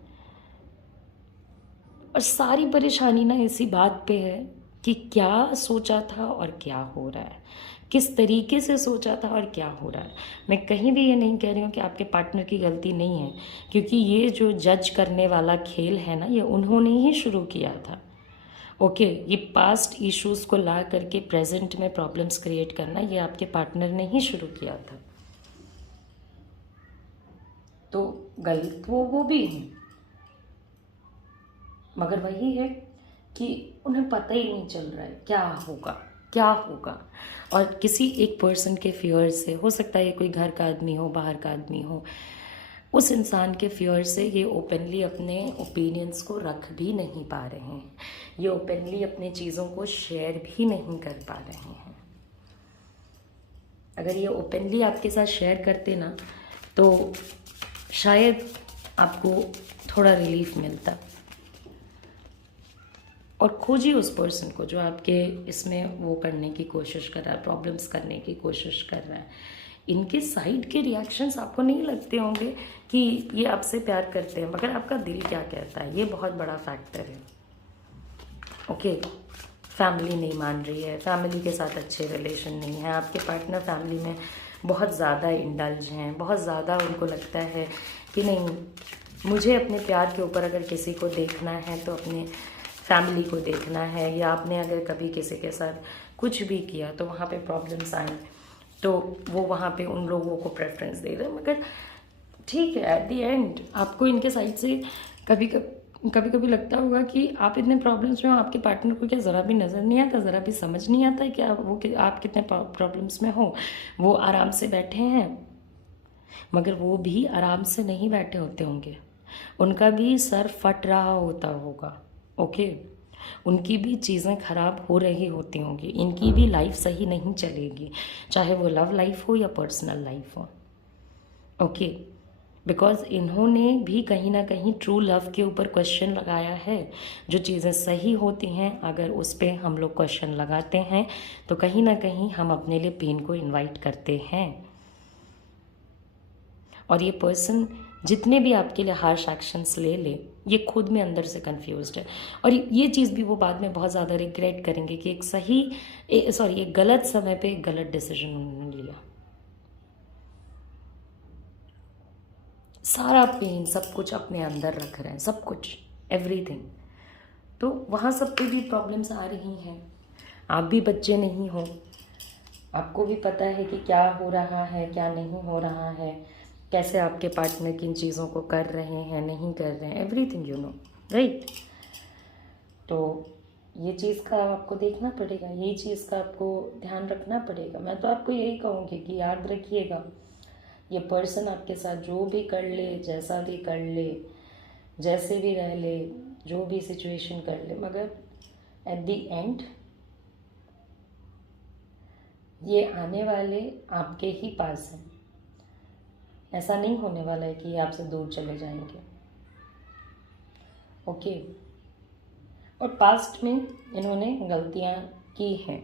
और सारी परेशानी ना इसी बात पे है कि क्या सोचा था और क्या हो रहा है, किस तरीके से सोचा था और क्या हो रहा है। मैं कहीं भी ये नहीं कह रही हूँ कि आपके पार्टनर की गलती नहीं है, क्योंकि ये जो जज करने वाला खेल है ना, ये उन्होंने ही शुरू किया था। ओके, ये पास्ट इश्यूज को ला करके प्रेजेंट में प्रॉब्लम्स क्रिएट करना, ये आपके पार्टनर ने ही शुरू किया था। तो गलत वो भी हैं, मगर वही है कि उन्हें पता ही नहीं चल रहा है क्या होगा क्या होगा। और किसी एक पर्सन के फियर से, हो सकता है ये कोई घर का आदमी हो, बाहर का आदमी हो, उस इंसान के फियर से ये ओपनली अपने ओपिनियंस को रख भी नहीं पा रहे हैं, ये ओपनली अपने चीज़ों को शेयर भी नहीं कर पा रहे हैं। अगर ये ओपनली आपके साथ शेयर करते ना तो शायद आपको थोड़ा रिलीफ मिलता। और खोजिए उस पर्सन को जो आपके इसमें वो करने की कोशिश कर रहा है, प्रॉब्लम्स करने की कोशिश कर रहा है। इनके साइड के रिएक्शंस आपको नहीं लगते होंगे कि ये आपसे प्यार करते हैं, मगर आपका दिल क्या कहता है, ये बहुत बड़ा फैक्टर है। ओके, फैमिली नहीं मान रही है, फैमिली के साथ अच्छे रिलेशन नहीं है, आपके पार्टनर फैमिली में बहुत ज़्यादा इंडल्ज हैं, बहुत ज़्यादा उनको लगता है कि नहीं मुझे अपने प्यार के ऊपर अगर किसी को देखना है तो अपने फैमिली को देखना है, या आपने अगर कभी किसी के साथ कुछ भी किया तो वहाँ पे प्रॉब्लम्स आई तो वो वहाँ पे उन लोगों को प्रेफरेंस दे रहे हैं। मगर ठीक है, एट द एंड आपको इनके साइड से कभी कभी लगता होगा कि आप इतने प्रॉब्लम्स में हो, आपके पार्टनर को क्या ज़रा भी नज़र नहीं आता, ज़रा भी समझ नहीं आता है कि आप कितने प्रॉब्लम्स में हो। वो आराम से बैठे हैं, मगर वो भी आराम से नहीं बैठे होते होंगे, उनका भी सर फट रहा होता होगा। ओके, उनकी भी चीज़ें ख़राब हो रही होती होंगी, इनकी भी लाइफ सही नहीं चलेगी, चाहे वो लव लाइफ हो या पर्सनल लाइफ हो। ओके, बिकॉज इन्होंने भी कहीं ना कहीं ट्रू लव के ऊपर क्वेश्चन लगाया है। जो चीज़ें सही होती हैं अगर उस पर हम लोग क्वेश्चन लगाते हैं तो कहीं ना कहीं हम अपने लिए पेन को इनवाइट करते हैं। और ये पर्सन जितने भी आपके लिए हार्श एक्शंस ले ले, ये खुद में अंदर से कंफ्यूज्ड है। और ये चीज़ भी वो बाद में बहुत ज़्यादा रिग्रेट करेंगे कि एक गलत समय पे एक गलत डिसीजन उन्होंने लिया। सारा पेन सब कुछ अपने अंदर रख रहे हैं, सब कुछ, एवरीथिंग। तो वहाँ सब पे भी प्रॉब्लम्स आ रही हैं। आप भी बच्चे नहीं हो, आपको भी पता है कि क्या हो रहा है क्या नहीं हो रहा है, कैसे आपके पार्टनर किन चीज़ों को कर रहे हैं नहीं कर रहे हैं, एवरीथिंग यू नो, राइट। तो ये चीज़ का आपको देखना पड़ेगा, यही चीज़ का आपको ध्यान रखना पड़ेगा। मैं तो आपको यही कहूँगी कि याद रखिएगा, ये पर्सन आपके साथ जो भी कर ले, जैसा भी कर ले, जैसे भी रह ले, जो भी सिचुएशन कर ले, मगर एट द एंड ये आने वाले आपके ही पास हैं। ऐसा नहीं होने वाला है कि ये आपसे दूर चले जाएंगे। ओके, और पास्ट में इन्होंने गलतियां की हैं।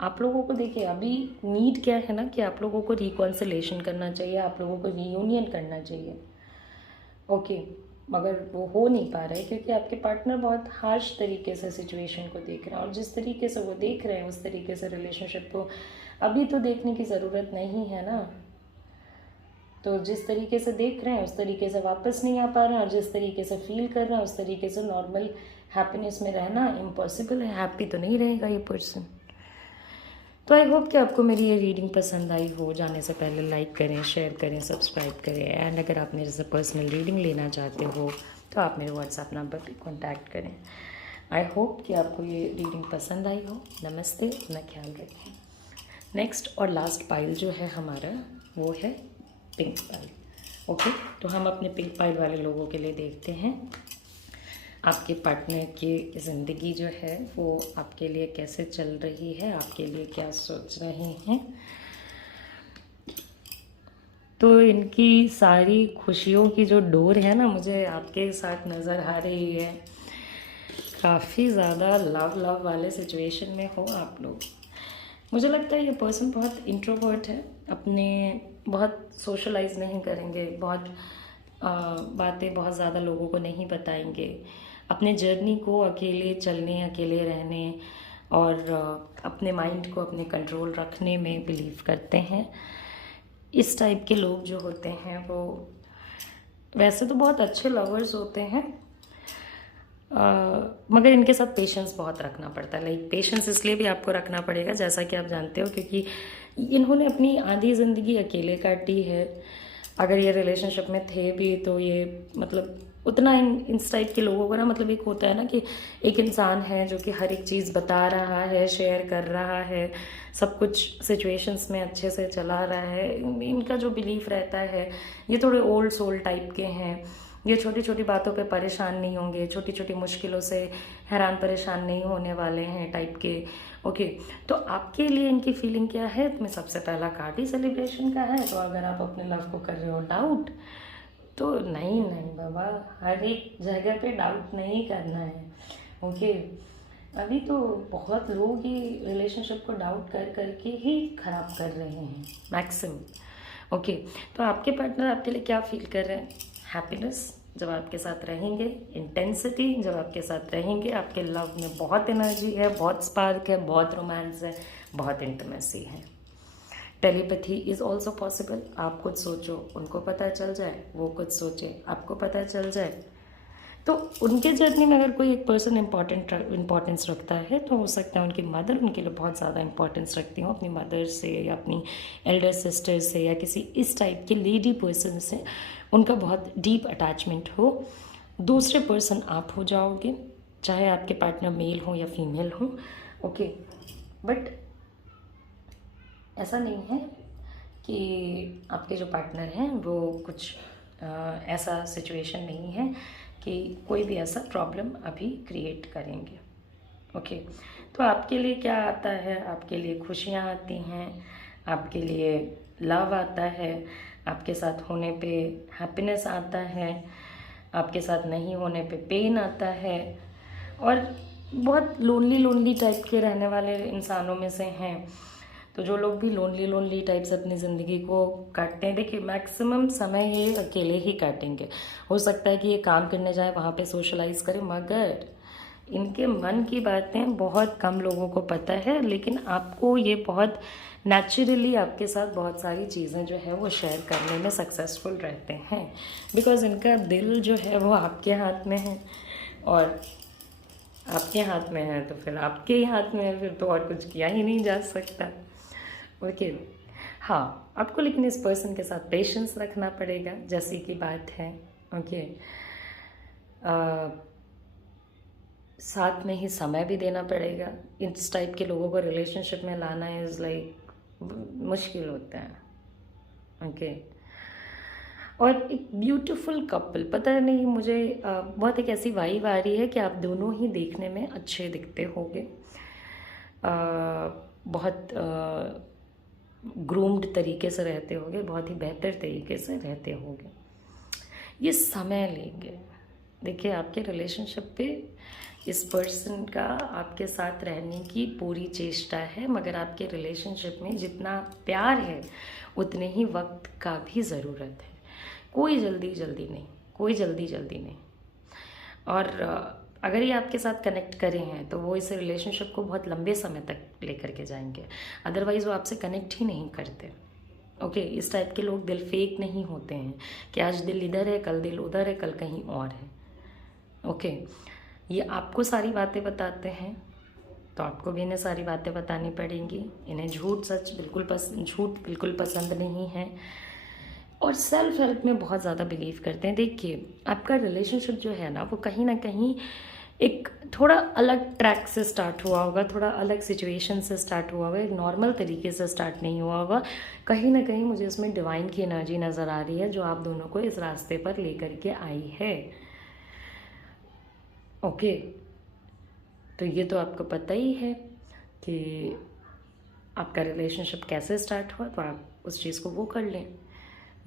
आप लोगों को देखिए, अभी नीड क्या है ना कि आप लोगों को रिकॉन्सिलेशन करना चाहिए, आप लोगों को रीयूनियन करना चाहिए। ओके, मगर वो हो नहीं पा रहा है क्योंकि आपके पार्टनर बहुत हार्श तरीके से सिचुएशन को देख रहे हैं, और जिस तरीके से वो देख रहे हैं उस तरीके से रिलेशनशिप को अभी तो देखने की ज़रूरत नहीं है ना। तो जिस तरीके से देख रहे हैं उस तरीके से वापस नहीं आ पा रहे हैं, और जिस तरीके से फील कर रहे हैं उस तरीके से नॉर्मल हैप्पीनेस में रहना इम्पॉसिबल है। हैप्पी तो नहीं रहेगा ये पर्सन। तो आई होप कि आपको मेरी ये रीडिंग पसंद आई हो। जाने से पहले लाइक करें, शेयर करें, सब्सक्राइब करें, एंड अगर आप मेरे से पर्सनल रीडिंग लेना चाहते हो तो आप मेरे व्हाट्सएप नंबर पर कॉन्टैक्ट करें। आई होप कि आपको ये रीडिंग पसंद आई हो। नमस्ते, अपना ख्याल रखें। नेक्स्ट और लास्ट पाइल जो है हमारा वो है पिंक पाइल। ओके, तो हम अपने पिंक पाइल वाले लोगों के लिए देखते हैं आपके पार्टनर की ज़िंदगी जो है वो आपके लिए कैसे चल रही है, आपके लिए क्या सोच रहे हैं। तो इनकी सारी खुशियों की जो डोर है ना, मुझे आपके साथ नज़र आ रही है। काफ़ी ज़्यादा लव वाले सिचुएशन में हो आप लोग। मुझे लगता है ये पर्सन बहुत इंट्रोवर्ट है, अपने बहुत सोशलाइज नहीं करेंगे, बहुत बातें बहुत ज़्यादा लोगों को नहीं बताएंगे, अपने जर्नी को अकेले चलने, अकेले रहने और अपने माइंड को अपने कंट्रोल रखने में बिलीव करते हैं। इस टाइप के लोग जो होते हैं वो वैसे तो बहुत अच्छे लवर्स होते हैं, मगर इनके साथ पेशेंस बहुत रखना पड़ता है। लाइक पेशेंस इसलिए भी आपको रखना पड़ेगा जैसा कि आप जानते हो, क्योंकि इन्होंने अपनी आधी ज़िंदगी अकेले काटी है। अगर ये रिलेशनशिप में थे भी तो ये मतलब उतना इस टाइप के लोगों को ना, मतलब एक होता है ना कि एक इंसान है जो कि हर एक चीज़ बता रहा है, शेयर कर रहा है, सब कुछ सिचुएशंस में अच्छे से चला रहा है। इनका जो बिलीफ रहता है, ये थोड़े ओल्ड सोल टाइप के हैं। ये छोटी छोटी बातों पे परेशान नहीं होंगे, छोटी छोटी मुश्किलों से हैरान परेशान नहीं होने वाले हैं टाइप के। ओके, तो आपके लिए इनकी फीलिंग क्या है? में सबसे पहला कार्ड ही सेलिब्रेशन का है। तो अगर आप अपने लव को कर रहे हो डाउट, तो नहीं बाबा, हर एक जगह पे डाउट नहीं करना है। ओके, अभी तो बहुत लोग ही रिलेशनशिप को डाउट कर करके ही ख़राब कर रहे हैं मैक्सिमम। ओके, तो आपके पार्टनर आपके लिए क्या फील कर रहे हैं? हैप्पीनेस जब आपके साथ रहेंगे, इंटेंसिटी जब आपके साथ रहेंगे, आपके लव में बहुत एनर्जी है, बहुत स्पार्क है, बहुत रोमांस है, बहुत इंटीमेसी है। Telepathy is also possible. आप कुछ सोचो, उनको पता चल जाए, वो कुछ सोचे, आपको पता चल जाए। तो उनके जर्नी में अगर कोई एक पर्सन इम्पॉर्टेंस रखता है तो हो सकता है उनकी मदर उनके लिए बहुत ज़्यादा इम्पॉर्टेंस रखती हो, अपनी मदर से या अपनी एल्डर सिस्टर से या किसी इस टाइप के लेडी पर्सन से उनका बहुत डीप अटैचमेंट हो। दूसरे पर्सन आप हो जाओगे, चाहे आपके पार्टनर मेल हो या फीमेल हो, ओके। बट ऐसा नहीं है कि आपके जो पार्टनर हैं वो कुछ ऐसा सिचुएशन नहीं है कि कोई भी ऐसा प्रॉब्लम अभी क्रिएट करेंगे, ओके। तो आपके लिए क्या आता है? आपके लिए खुशियाँ आती हैं, आपके लिए लव आता है, आपके साथ होने पे हैप्पीनेस आता है, आपके साथ नहीं होने पे पेन आता है। और बहुत लोनली टाइप के रहने वाले इंसानों में से हैं। तो जो लोग भी लोनली टाइप्स अपनी ज़िंदगी को काटते हैं, देखिए मैक्सिमम समय ये अकेले ही काटेंगे। हो सकता है कि ये काम करने जाए, वहाँ पे सोशलाइज करें, मगर इनके मन की बातें बहुत कम लोगों को पता है। लेकिन आपको ये बहुत नेचुरली आपके साथ बहुत सारी चीज़ें जो है वो शेयर करने में सक्सेसफुल रहते हैं, बिकॉज़ इनका दिल जो है वो आपके हाथ में है। और आपके हाथ में है तो फिर आपके ही हाथ में है, फिर तो और कुछ किया ही नहीं जा सकता, ओके। हाँ, आपको लेकिन इस पर्सन के साथ पेशेंस रखना पड़ेगा, जैसी की बात है, ओके। साथ में ही समय भी देना पड़ेगा। इस टाइप के लोगों को रिलेशनशिप में लाना इज़ लाइक मुश्किल होता है, ओके। और एक ब्यूटीफुल कपल, पता नहीं मुझे बहुत एक ऐसी वाइब आ रही है कि आप दोनों ही देखने में अच्छे दिखते होगे, बहुत ग्रूम्ड तरीके से रहते होगे, बहुत ही बेहतर तरीके से रहते होगे। ये समय लेंगे। देखिए आपके रिलेशनशिप पे इस पर्सन का आपके साथ रहने की पूरी चेष्टा है, मगर आपके रिलेशनशिप में जितना प्यार है उतने ही वक्त का भी ज़रूरत है। कोई जल्दी नहीं, कोई जल्दी नहीं। और अगर ये आपके साथ कनेक्ट करें हैं तो वो इस रिलेशनशिप को बहुत लंबे समय तक लेकर के जाएंगे, अदरवाइज़ वो आपसे कनेक्ट ही नहीं करते, ओके। इस टाइप के लोग दिल फेक नहीं होते हैं कि आज दिल इधर है, कल दिल उधर है, कल कहीं और है, ओके। ये आपको सारी बातें बताते हैं तो आपको भी इन्हें सारी बातें बतानी पड़ेंगी। इन्हें झूठ बिल्कुल पसंद नहीं है और सेल्फ हेल्प में बहुत ज़्यादा बिलीव करते हैं। देखिए आपका रिलेशनशिप जो है ना वो कहीं ना कहीं एक थोड़ा अलग ट्रैक से स्टार्ट हुआ होगा, थोड़ा अलग सिचुएशन से स्टार्ट हुआ होगा, एक नॉर्मल तरीके से स्टार्ट नहीं हुआ होगा। कहीं ना कहीं मुझे इसमें डिवाइन की एनर्जी नज़र आ रही है जो आप दोनों को इस रास्ते पर लेकर के आई है, ओके। तो ये तो आपको पता ही है कि आपका रिलेशनशिप कैसे स्टार्ट हुआ, तो आप उस चीज़ को वो कर लें।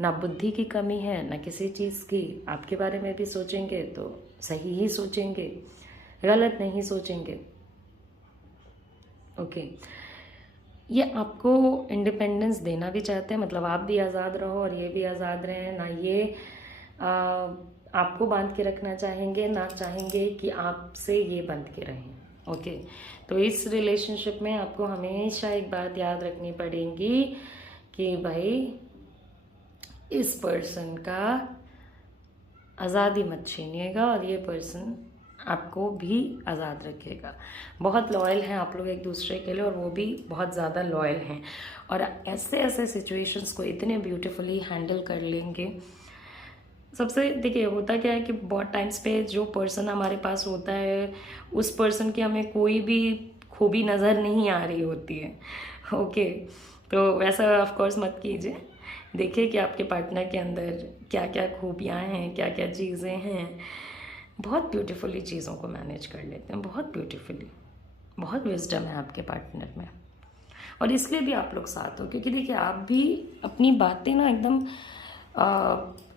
ना बुद्धि की कमी है ना किसी चीज़ की। आपके बारे में भी सोचेंगे तो सही ही सोचेंगे, गलत नहीं सोचेंगे, ओके। ये आपको इंडिपेंडेंस देना भी चाहते हैं, मतलब आप भी आज़ाद रहो और ये भी आज़ाद रहें। ना ये आपको बांध के रखना चाहेंगे, ना चाहेंगे कि आपसे ये बंध के रहें, ओके। तो इस रिलेशनशिप में आपको हमेशा एक बात याद रखनी पड़ेगी कि भाई इस पर्सन का आज़ादी मत छीनिएगा और ये पर्सन आपको भी आज़ाद रखेगा। बहुत लॉयल हैं आप लोग एक दूसरे के लिए और वो भी बहुत ज़्यादा लॉयल हैं और ऐसे सिचुएशंस को इतने ब्यूटीफुली हैंडल कर लेंगे। सबसे देखिए होता क्या है कि बहुत टाइम्स पे जो पर्सन हमारे पास होता है उस पर्सन की हमें कोई भी खूबी नज़र नहीं आ रही होती है, ओके। तो वैसा ऑफ कोर्स मत कीजिए। देखिए कि आपके पार्टनर के अंदर क्या क्या खूबियाँ हैं, क्या क्या चीज़ें हैं। बहुत ब्यूटीफुली चीज़ों को मैनेज कर लेते हैं, बहुत ब्यूटीफुली, बहुत विजडम है आपके पार्टनर में और इसलिए भी आप लोग साथ हो। क्योंकि देखिए आप भी अपनी बातें ना एकदम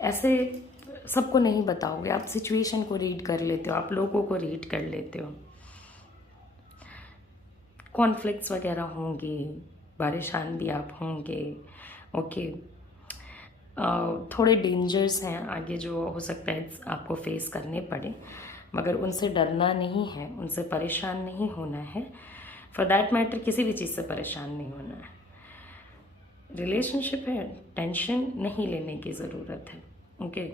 ऐसे सबको नहीं बताओगे, आप सिचुएशन को रीड कर लेते हो, आप लोगों को रीड कर लेते हो। कॉन्फ्लिक्ट्स वगैरह होंगी, परेशान भी आप होंगे, ओके। थोड़े डेंजर्स हैं आगे जो हो सकता है आपको फेस करने पड़े, मगर उनसे डरना नहीं है, उनसे परेशान नहीं होना है। फॉर दैट मैटर किसी भी चीज़ से परेशान नहीं होना है। रिलेशनशिप है, टेंशन नहीं लेने की ज़रूरत है। ओके,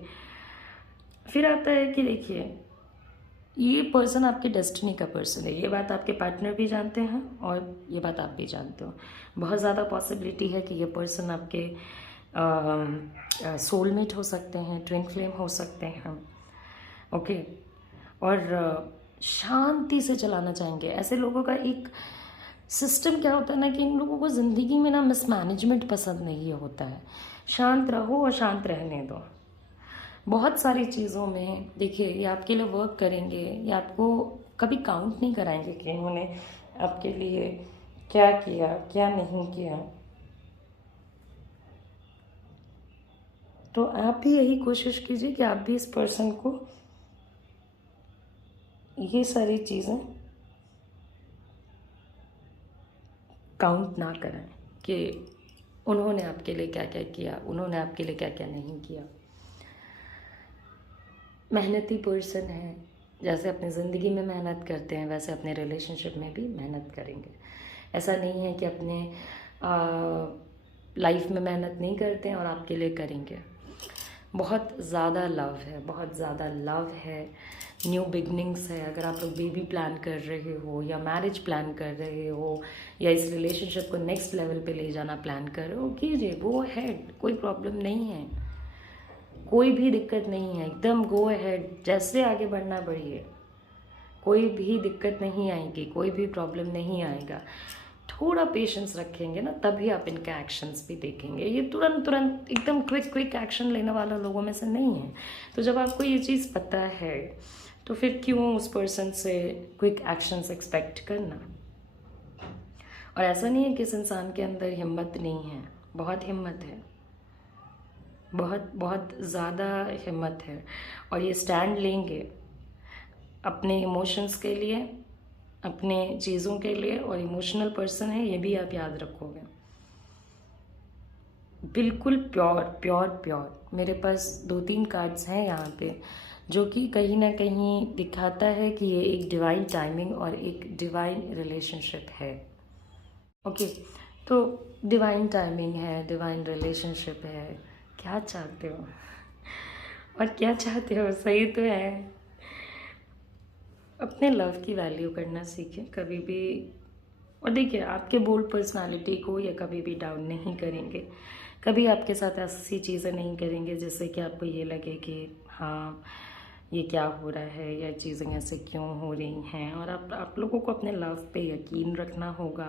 फिर आता है कि देखिए ये पर्सन आपके डेस्टिनी का पर्सन है, ये बात आपके पार्टनर भी जानते हैं और ये बात आप भी जानते हो। बहुत ज़्यादा पॉसिबिलिटी है कि ये पर्सन आपके सोलमेट हो सकते हैं, ट्विन फ्लेम हो सकते हैं। ओके, और शांति से चलाना चाहेंगे। ऐसे लोगों का एक सिस्टम क्या होता है ना कि इन लोगों को ज़िंदगी में ना मिसमैनेजमेंट पसंद नहीं होता है। शांत रहो और शांत रहने दो। बहुत सारी चीज़ों में देखिए ये आपके लिए वर्क करेंगे, ये आपको कभी काउंट नहीं कराएंगे कि इन्होंने आपके लिए क्या किया क्या नहीं किया। तो आप भी यही कोशिश कीजिए कि आप भी इस पर्सन को ये सारी चीज़ें काउंट ना करें कि उन्होंने आपके लिए क्या क्या किया, उन्होंने आपके लिए क्या क्या नहीं किया। मेहनती पर्सन है, जैसे अपनी ज़िंदगी में मेहनत करते हैं वैसे अपने रिलेशनशिप में भी मेहनत करेंगे। ऐसा नहीं है कि अपने लाइफ में मेहनत नहीं करते हैं और आपके लिए करेंगे। बहुत ज़्यादा लव है, बहुत ज़्यादा लव है, न्यू बिगनिंग्स है। अगर आप लोग बेबी प्लान कर रहे हो या मैरिज प्लान कर रहे हो या इस रिलेशनशिप को नेक्स्ट लेवल पे ले जाना प्लान कर रहे हो, कीजिए, गो अहेड, कोई प्रॉब्लम नहीं है, कोई भी दिक्कत नहीं है, एकदम गो अहेड, जैसे आगे बढ़ना बढ़िए, कोई भी दिक्कत नहीं आएगी, कोई भी प्रॉब्लम नहीं आएगा। थोड़ा पेशेंस रखेंगे ना तभी आप इनके एक्शंस भी देखेंगे। ये तुरंत तुरंत एकदम क्विक एक्शन लेने वाला लोगों में से नहीं है। तो जब आपको ये चीज़ पता है तो फिर क्यों उस पर्सन से क्विक एक्शंस एक्सपेक्ट करना। और ऐसा नहीं है कि इस इंसान के अंदर हिम्मत नहीं है, बहुत हिम्मत है, बहुत बहुत ज़्यादा हिम्मत है। और ये स्टैंड लेंगे अपने इमोशंस के लिए, अपने चीज़ों के लिए, और इमोशनल पर्सन है ये भी आप याद रखोगे। बिल्कुल प्योर प्योर प्योर। मेरे पास 2-3 कार्ड्स हैं यहाँ पे जो कि कहीं ना कहीं दिखाता है कि ये एक डिवाइन टाइमिंग और एक डिवाइन रिलेशनशिप है। ओके, तो डिवाइन टाइमिंग है, डिवाइन रिलेशनशिप है, क्या चाहते हो और क्या चाहते हो सही तो है। अपने लव की वैल्यू करना सीखें कभी भी। और देखिए आपके बोल्ड पर्सनालिटी को ये कभी भी डाउन नहीं करेंगे, कभी आपके साथ ऐसी चीज़ें नहीं करेंगे जिससे कि आपको ये लगे कि हाँ ये क्या हो रहा है या चीज़ें ऐसे क्यों हो रही हैं। और आप लोगों को अपने लव पे यकीन रखना होगा।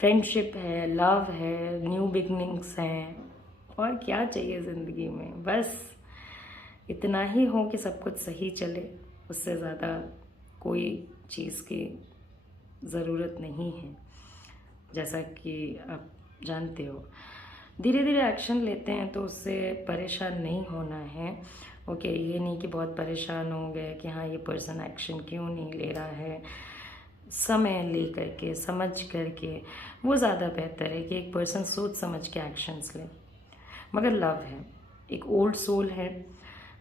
फ्रेंडशिप है, लव है, न्यू बिगनिंग्स हैं, और क्या चाहिए ज़िंदगी में। बस इतना ही हो कि सब कुछ सही चले, उससे ज़्यादा कोई चीज़ की ज़रूरत नहीं है। जैसा कि आप जानते हो धीरे धीरे एक्शन लेते हैं तो उससे परेशान नहीं होना है। ओके, ये नहीं कि बहुत परेशान हो गए कि हाँ ये पर्सन एक्शन क्यों नहीं ले रहा है। समय ले करके, समझ करके, वो ज़्यादा बेहतर है कि एक पर्सन सोच समझ के एक्शंस ले। मगर लव है, एक ओल्ड सोल है,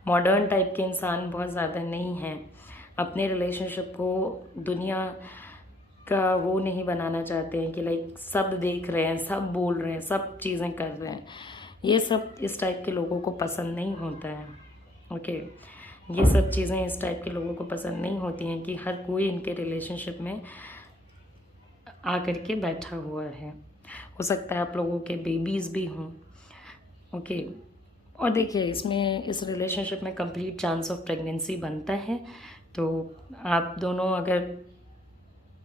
मॉडर्न टाइप के इंसान बहुत ज़्यादा नहीं हैं। अपने रिलेशनशिप को दुनिया का वो नहीं बनाना चाहते हैं कि लाइक सब देख रहे हैं, सब बोल रहे हैं, सब चीज़ें कर रहे हैं। ये सब इस टाइप के लोगों को पसंद नहीं होता है। ओके, ये सब चीज़ें इस टाइप के लोगों को पसंद नहीं होती हैं कि हर कोई इनके रिलेशनशिप में आकर के बैठा हुआ है। हो सकता है आप लोगों के बेबीज़ भी हों। ओके, और देखिए इसमें इस रिलेशनशिप में कंप्लीट चांस ऑफ प्रेगनेंसी बनता है। तो आप दोनों अगर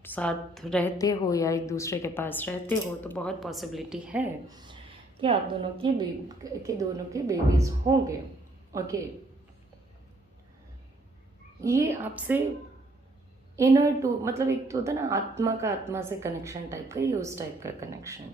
साथ रहते हो या एक दूसरे के पास रहते हो तो बहुत पॉसिबिलिटी है कि आप दोनों के बेबीज़ होंगे। ओके, ये आपसे इनर टू मतलब एक तो होता है ना आत्मा का आत्मा से कनेक्शन टाइप का, ये उस टाइप का कनेक्शन।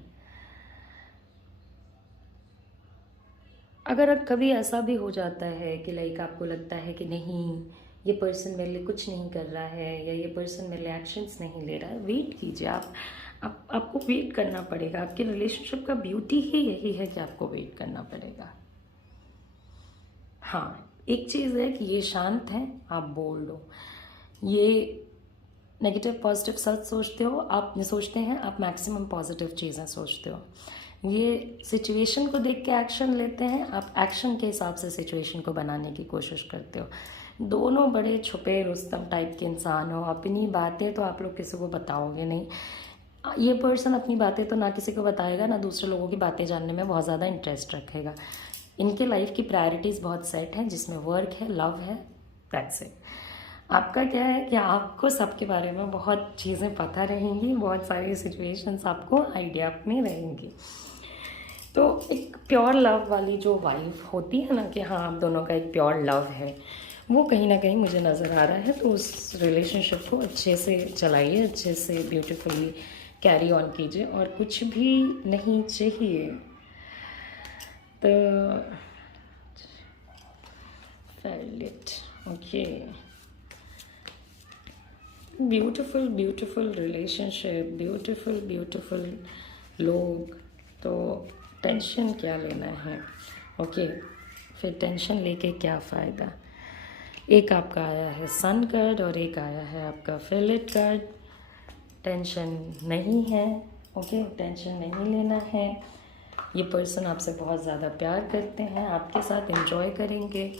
अगर कभी ऐसा भी हो जाता है कि लाइक आपको लगता है कि नहीं ये पर्सन मेरे लिए कुछ नहीं कर रहा है या ये पर्सन मेरे लिए एक्शंस नहीं ले रहा है, वेट कीजिए। आपको वेट करना पड़ेगा। आपके रिलेशनशिप का ब्यूटी ही यही है कि आपको वेट करना पड़ेगा। हाँ, एक चीज़ है कि ये शांत हैं, आप बोल्ड हो। ये नेगेटिव पॉजिटिव सच सोचते हो, आप सोचते हैं, आप मैक्सिमम पॉजिटिव चीज़ें सोचते हो। ये सिचुएशन को देख के एक्शन लेते हैं, आप एक्शन के हिसाब से सिचुएशन को बनाने की कोशिश करते हो। दोनों बड़े छुपे रुस्तम टाइप के इंसान हो। अपनी बातें तो आप लोग किसी को बताओगे नहीं, ये पर्सन अपनी बातें तो ना किसी को बताएगा, ना दूसरे लोगों की बातें जानने में बहुत ज़्यादा इंटरेस्ट रखेगा। इनके लाइफ की प्रायोरिटीज़ बहुत सेट हैं, जिसमें वर्क है, लव है, दैट्स इट। आपका क्या है कि आपको सबके बारे में बहुत चीज़ें पता रहेंगी, बहुत सारी सिचुएशंस आपको आइडिया में रहेंगी। तो एक प्योर लव वाली जो वाइफ होती है ना, कि हाँ आप दोनों का एक प्योर लव है, वो कहीं ना कहीं मुझे नज़र आ रहा है। तो उस रिलेशनशिप को अच्छे से चलाइए, अच्छे से ब्यूटीफुली कैरी ऑन कीजिए, और कुछ भी नहीं चाहिए तो it okay. Beautiful beautiful relationship, beautiful beautiful लोग, तो टेंशन क्या लेना है। ओके, फिर टेंशन लेके क्या फ़ायदा। एक आपका आया है सन कार्ड और एक आया है आपका फेलिट कार्ड। टेंशन नहीं है, ओके, टेंशन नहीं लेना है। ये पर्सन आपसे बहुत ज़्यादा प्यार करते हैं, आपके साथ एंजॉय करेंगे,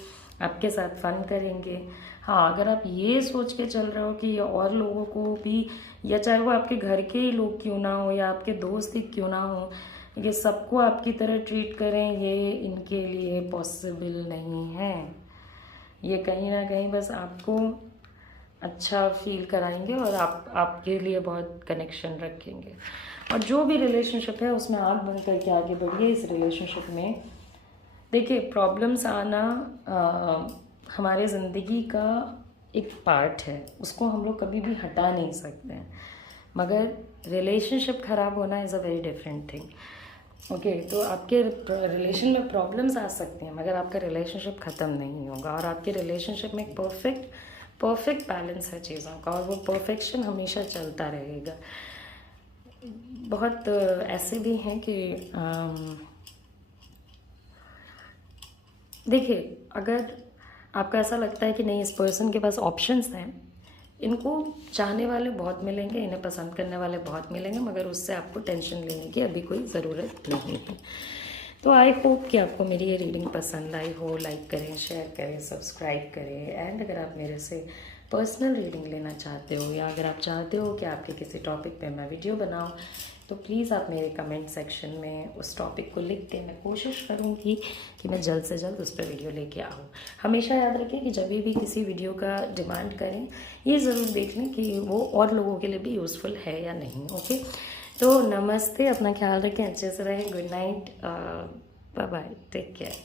आपके साथ फन करेंगे। हाँ, अगर आप ये सोच के चल रहे हो कि ये और लोगों को भी, या चाहे वो आपके घर के ही लोग क्यों ना हो या आपके दोस्त ही क्यों ना हो, ये सबको आपकी तरह ट्रीट करें, ये इनके लिए पॉसिबल नहीं है। ये कहीं ना कहीं बस आपको अच्छा फील कराएंगे और आपके लिए बहुत कनेक्शन रखेंगे। और जो भी रिलेशनशिप है उसमें आँख बंद करके आगे बढ़िए। इस रिलेशनशिप में देखिए, प्रॉब्लम्स आना हमारे ज़िंदगी का एक पार्ट है, उसको हम लोग कभी भी हटा नहीं सकते हैं, मगर रिलेशनशिप ख़राब होना is a very different thing. Okay, तो आपके रिलेशन में प्रॉब्लम्स आ सकती हैं, मगर आपका रिलेशनशिप ख़त्म नहीं होगा। और आपके रिलेशनशिप में एक परफेक्ट बैलेंस है चीज़ों का, और वो परफेक्शन हमेशा चलता रहेगा। बहुत ऐसे भी हैं कि देखिए, अगर आपका ऐसा लगता है कि नहीं, इस पर्सन के पास ऑप्शंस हैं, इनको चाहने वाले बहुत मिलेंगे, इन्हें पसंद करने वाले बहुत मिलेंगे, मगर उससे आपको टेंशन लेने की अभी कोई ज़रूरत नहीं है। तो आई होप कि आपको मेरी ये रीडिंग पसंद आई हो। लाइक करें, शेयर करें, सब्सक्राइब करें। एंड अगर आप मेरे से पर्सनल रीडिंग लेना चाहते हो, या अगर आप चाहते हो कि आपके किसी टॉपिक पे मैं वीडियो बनाऊं, तो प्लीज़ आप मेरे कमेंट सेक्शन में उस टॉपिक को लिख के, मैं कोशिश करूँगी कि मैं जल्द से जल्द उस पर वीडियो लेके आऊँ। हमेशा याद रखें कि जब भी किसी वीडियो का डिमांड करें, ये ज़रूर देख लें कि वो और लोगों के लिए भी यूज़फुल है या नहीं। ओके, तो नमस्ते, अपना ख्याल रखें, अच्छे से रहें, good night, bye bye, take care.